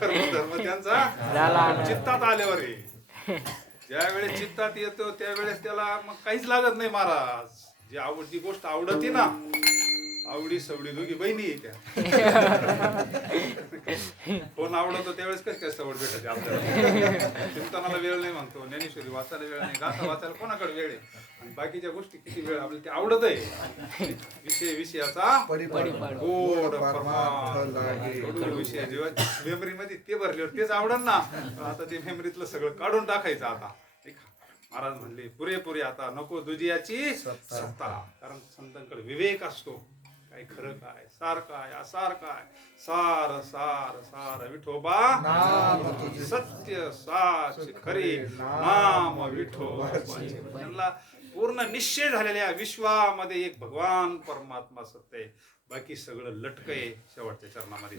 कर्मधर्म त्यांचा चित्तात आल्यावर आहे. ज्या वेळेस चित्तात येतो त्यावेळेस त्याला मग काहीच लागत नाही महाराज. जी गोष्ट आवडती ना आवडी सवडी दोघी बहिणी आहे त्या. कोण आवडतो त्यावेळेस कसं काय सवड भेटते आपल्याला. चिंतनाला वेळ नाही म्हणतो, ज्ञानेश्वरी वाचायला वेळ नाही, गाथा वाचायला कोणाकडे वेळ आहे, आणि बाकीच्या गोष्टी किती वेळ आपल्याला ते आवडत आहे. विषयाचा गोड परमार्थ लागे. कडू विषय जेव्हा मेमरीमध्ये ते भरल्यावर तेच आवडन ना. आता ते मेमरीतलं सगळं काढून टाकायचं आता. महाराज म्हणले पुरेपुरे आता नको दुजियाची सत्ता. कारण संतांकडे विवेक असतो. काय खरं काय, सार काय, असार काय, सार सार सार विठोबा सत्य साच खरे नाम विठोबाचे. त्यांना पूर्ण निश्चय झालेल्या विश्वामध्ये एक भगवान परमात्मा सत्य आहे, बाकी सगळं लटक आहे शेवटच्या चरणामध्ये.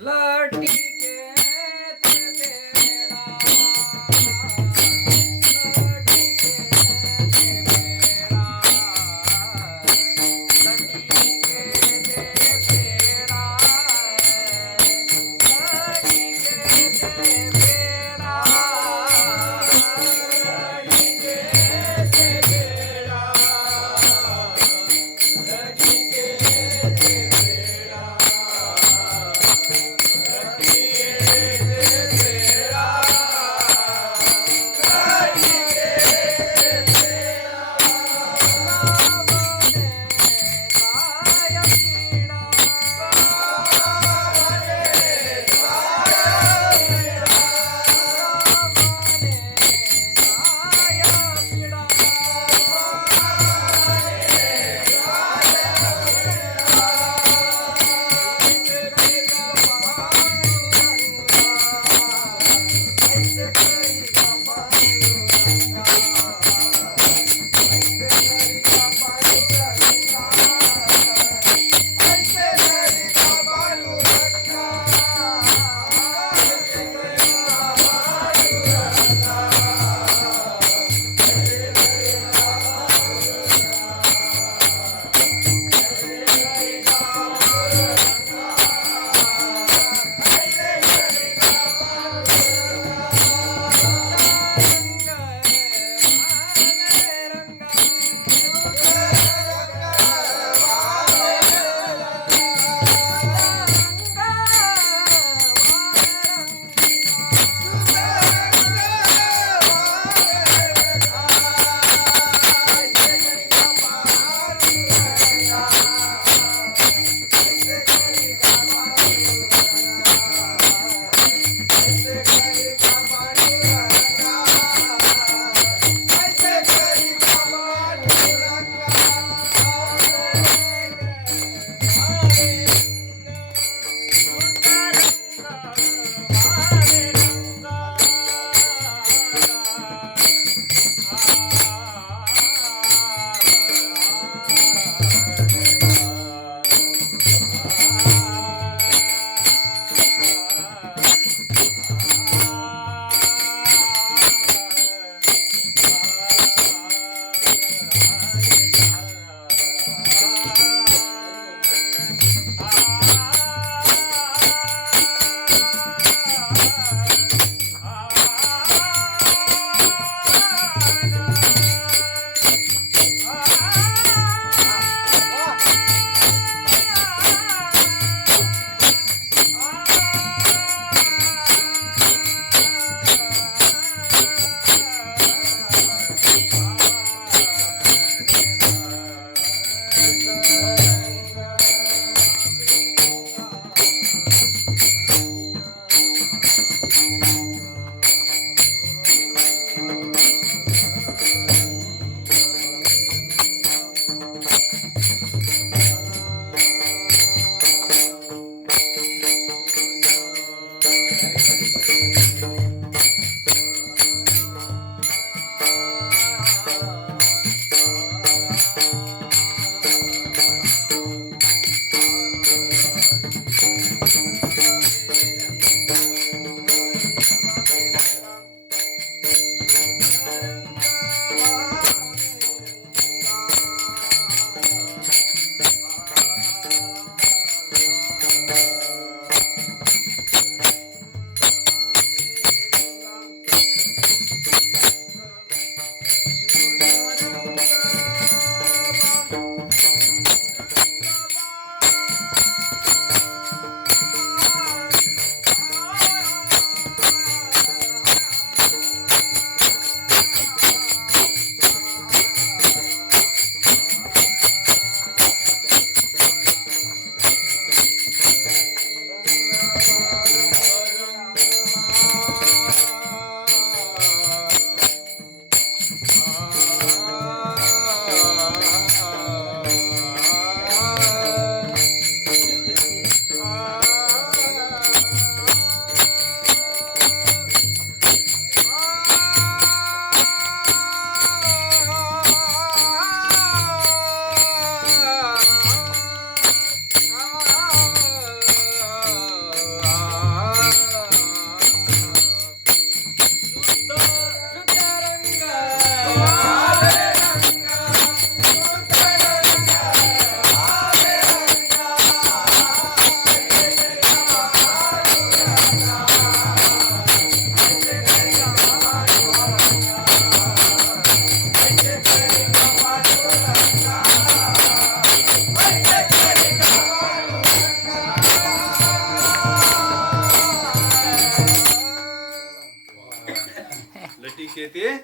लटिके ते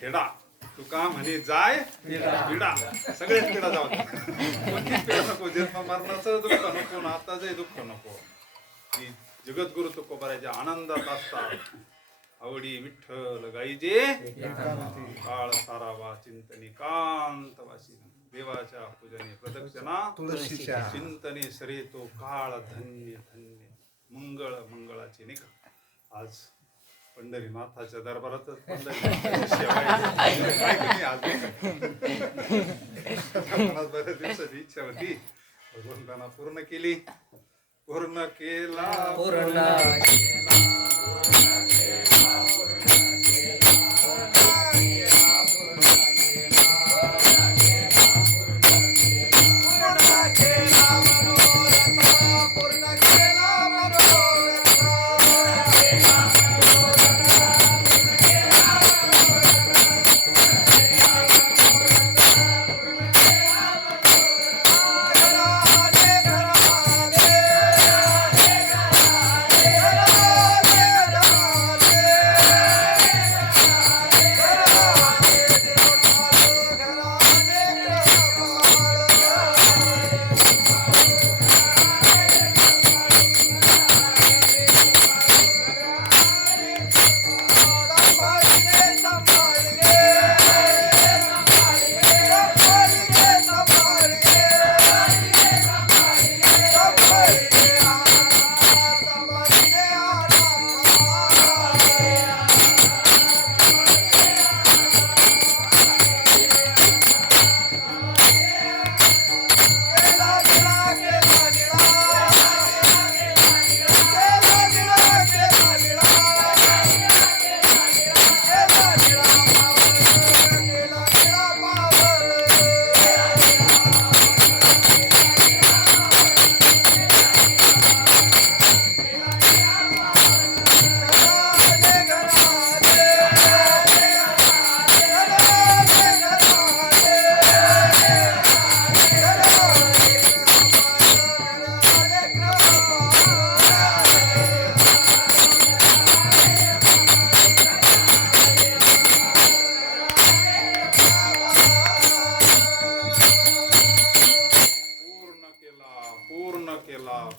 फेडा. तुका म्हणे जाय पिडा. सगळेच पिडा जाऊ दे. कोणतीच पिडा नको. जन्म मरणाचं दुःख नको, नाताचंही दुःख नको. ही जगद्गुरु तुकोबाराच्या आनंदात असतात. आवडी विठ्ठल गाईजे काळ सारावा चिंतनी कांतवासी. देवाच्या पूजने प्रदक्षिणा तुळशीच्या चिंतने सरे तो काळ धन्य धन्य. मंगळ मंगळाची निघ. आज पंढरीनाथाच्या दरबारातच पंढरीनाथाची सेवा आहे. काय कमी आज मनात बऱ्याच दिवसाची इच्छा होती, भगवंतांना पूर्ण केली. पूर्ण केला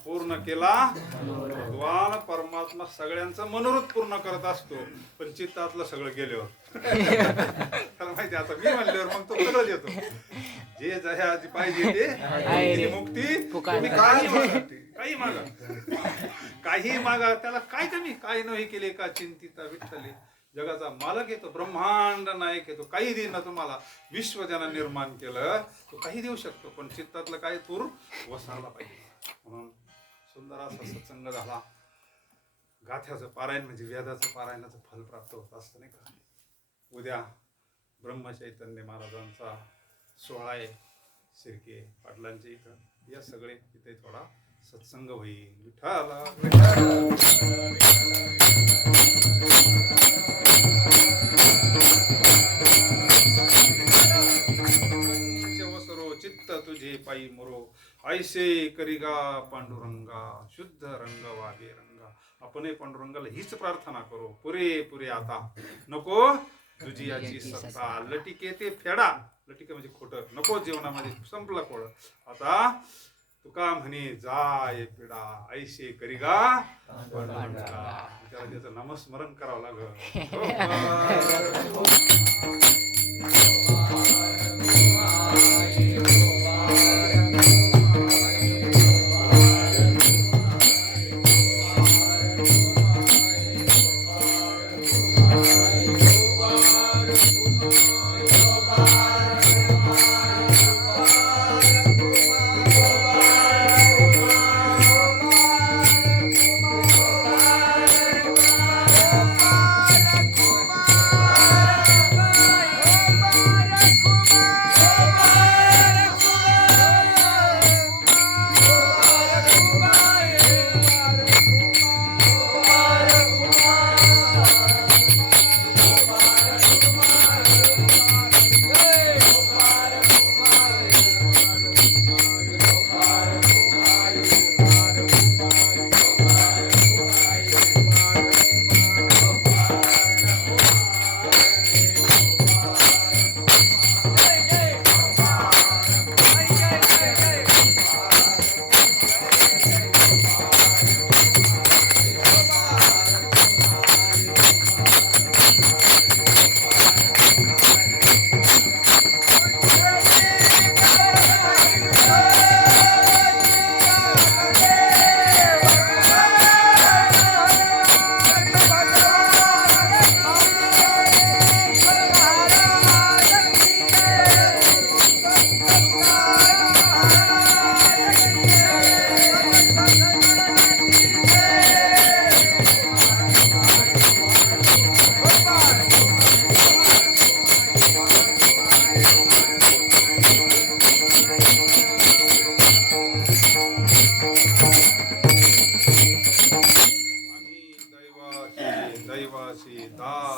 पूर्ण केला. भगवान परमात्मा सगळ्यांचं मनोरथ पूर्ण करत असतो, पण चित्तातलं सगळं गेल्यावर त्याला माहिती. आता मी म्हणल्यावर मग तो सगळं देतो. जे जया पाहिजे ते मुक्ती. तुम्ही काही मागा काही मागा. त्याला काय कमी काय नाही केले का चिंतिता विठ्ठले. जगाचा मालक येतो, ब्रह्मांड नायक येतो. काही देईन ना तुम्हाला. विश्व ज्यानं निर्माण केलं तो काही देऊ शकतो, पण चित्तातलं काय तूर वसायला पाहिजे. म्हणून सुंदर असा सत्संग झाला. गाथ्याचं पारायण म्हणजे वेदाचं पारायणाचं फल प्राप्त होत असतं नाही का. उद्या ब्रह्मचैतन्य महाराजांचा सोहळा आहे शिर्के पाटलांच्या इथं. या सगळे इथे थोडा सत्संग होईल. विठ्ठला पंचवसरो चित्त तुझे पायी मुरो. ऐसे करिगा पांडुरंगा शुद्ध रंग वागे रंगा. आपणही पांडुरंगाला हीच प्रार्थना करू. पुरे पुरे आता नको तुझी याची सत्ता. लटिके ते फेडा. लटिके म्हणजे खोटं नको जीवनामध्ये. संपलं खोड. आता तुका म्हणे जाय पिडा. ऐसे करिगा पांडुरंगा. त्याला त्याचं नामस्मरण करावं लागलं.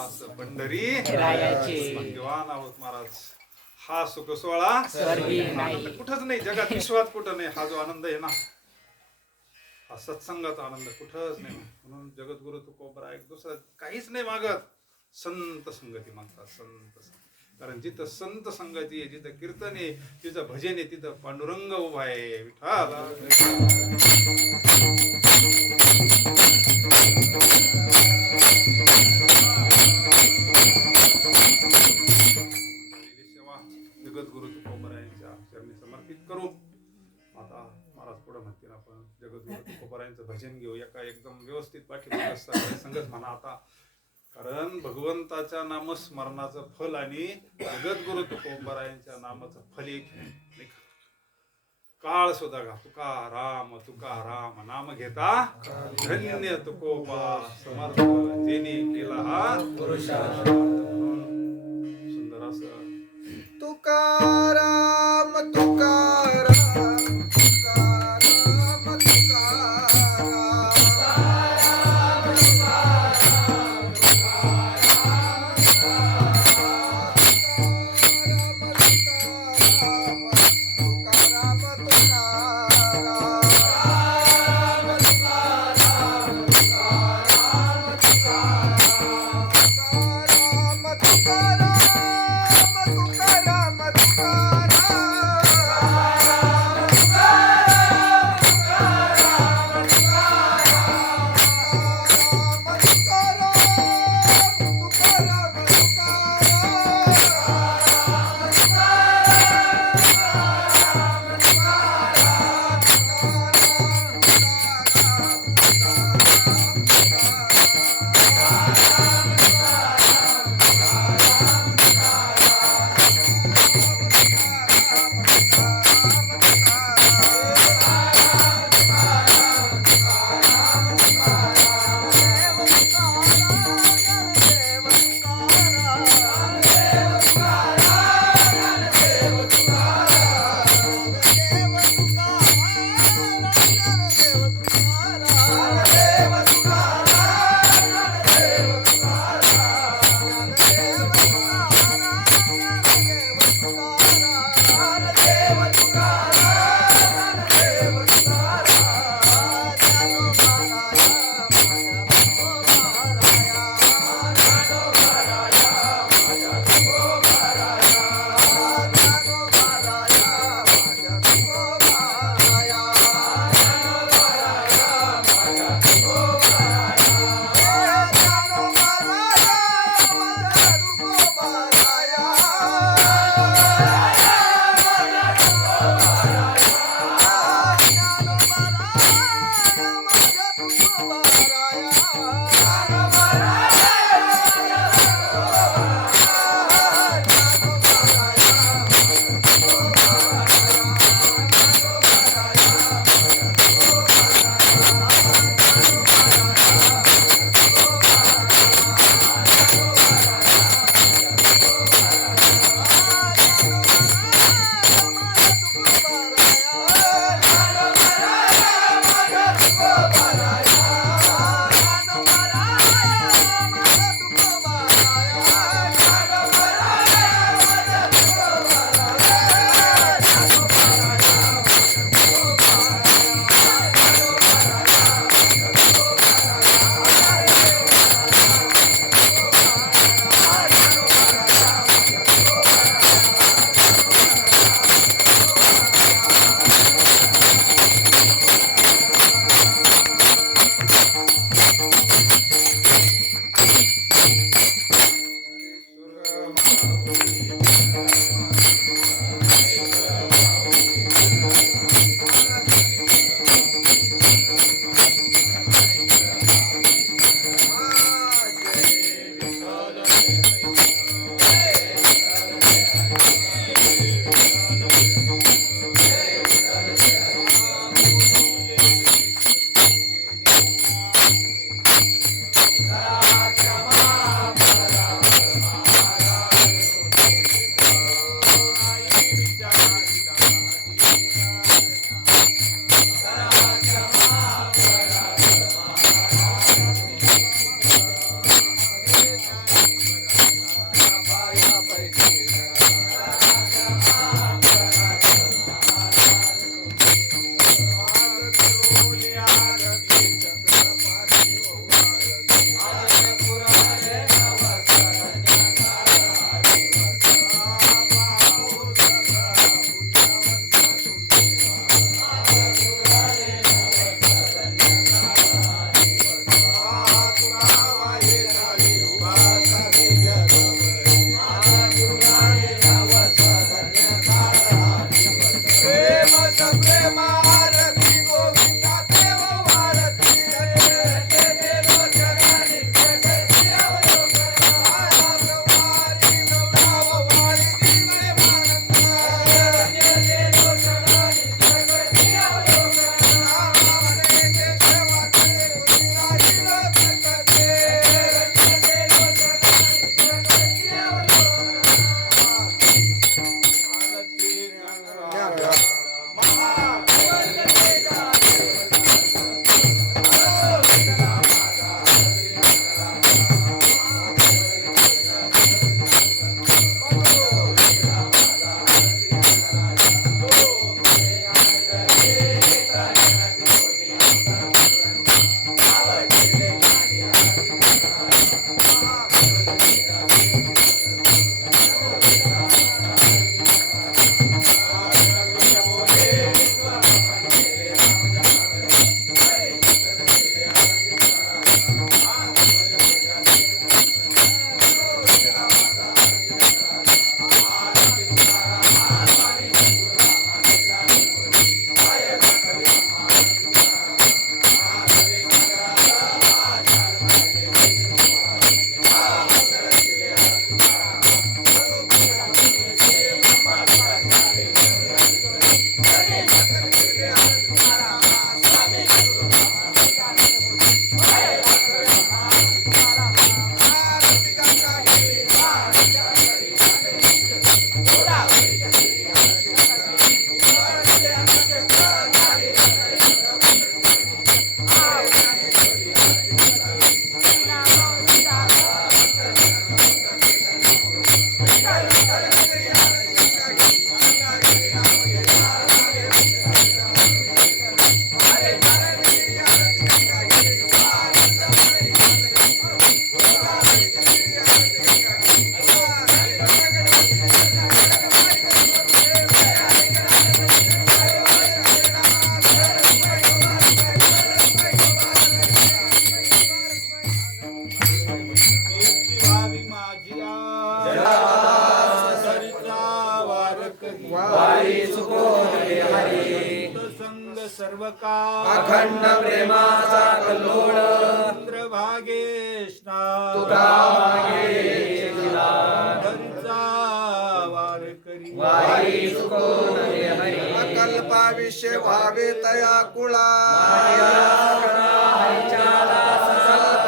दास पंढरी रायाचे. भाग्यवान आहोत महाराज. हा सुख सोहळा स्वर्गी आनंद नाही. कुठंच नाही जगात, विश्वात कुठं नाही. हा जो आनंद आहे ना, हा सत्संगाचा आनंद कुठंच नाही. म्हणून जगद्गुरु तुकोबरा एक दुसरा काहीच नाही मागत, संत संगती मागतात. संत संगती. कारण जिथं संत संगती आहे, जिथं कीर्तन आहे, जिथं भजन आहे, तिथं पांडुरंग उभा आहे. विठाला सेवा जगद्गुरु तुकोबरा यांच्या चरणी समर्पित करू. आता महाराज पुढे म्हणतील आपण जगद्गुरु तुकोबरायांचं भजन घेऊ. एका एकदम व्यवस्थित पाठीमागे संगत म्हणा आता. कारण भगवंताच्या नामस्मरणाचं फल आणि जगद्गुरु तुकोबरायांच्या नामाचं फल एक नाही का? काळ सुद्धा का तुकाराम नाम घेता धन्य तुकोबा समर्थ जेने केला हा पुरुषार्थ. सुंदर असं तुकाराम तुकाराम तुकाराम तुकाराम सर्व काळ अखंड प्रेमाचा कल्लोळ चंद्रभागेशना तुका मागे जिला हरीचा वार करी वाई चुकून हरी अकल्पाविषय व्हावे तया कुळा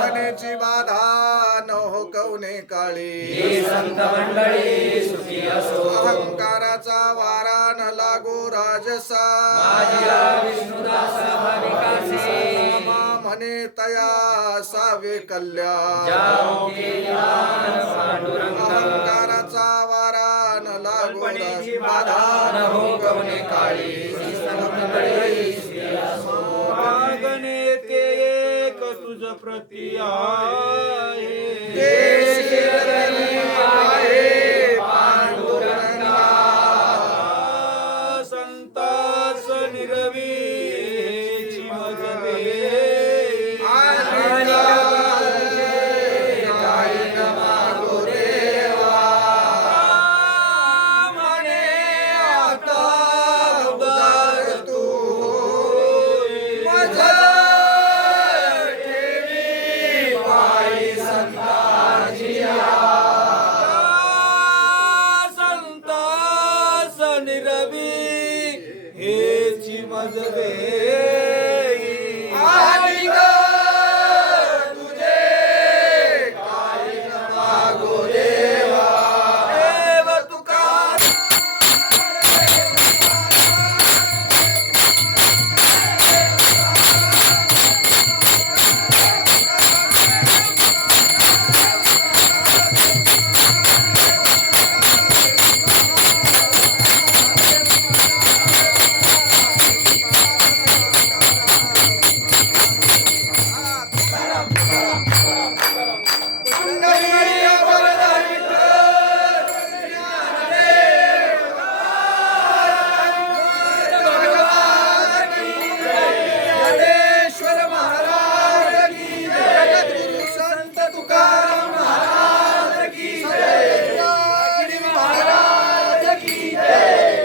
कल्पनेची बाधा न हो कवने काळी संत मंडळी सुखी असो अहंकाराचा वारा न लागो राजसा विष्णुदास भाविकासी म्हणे तया सावे कल्याण अहंकाराचा वारा न लागो बाधा न हो कवने काळी मागणे ते एक तुझ प्रती आहे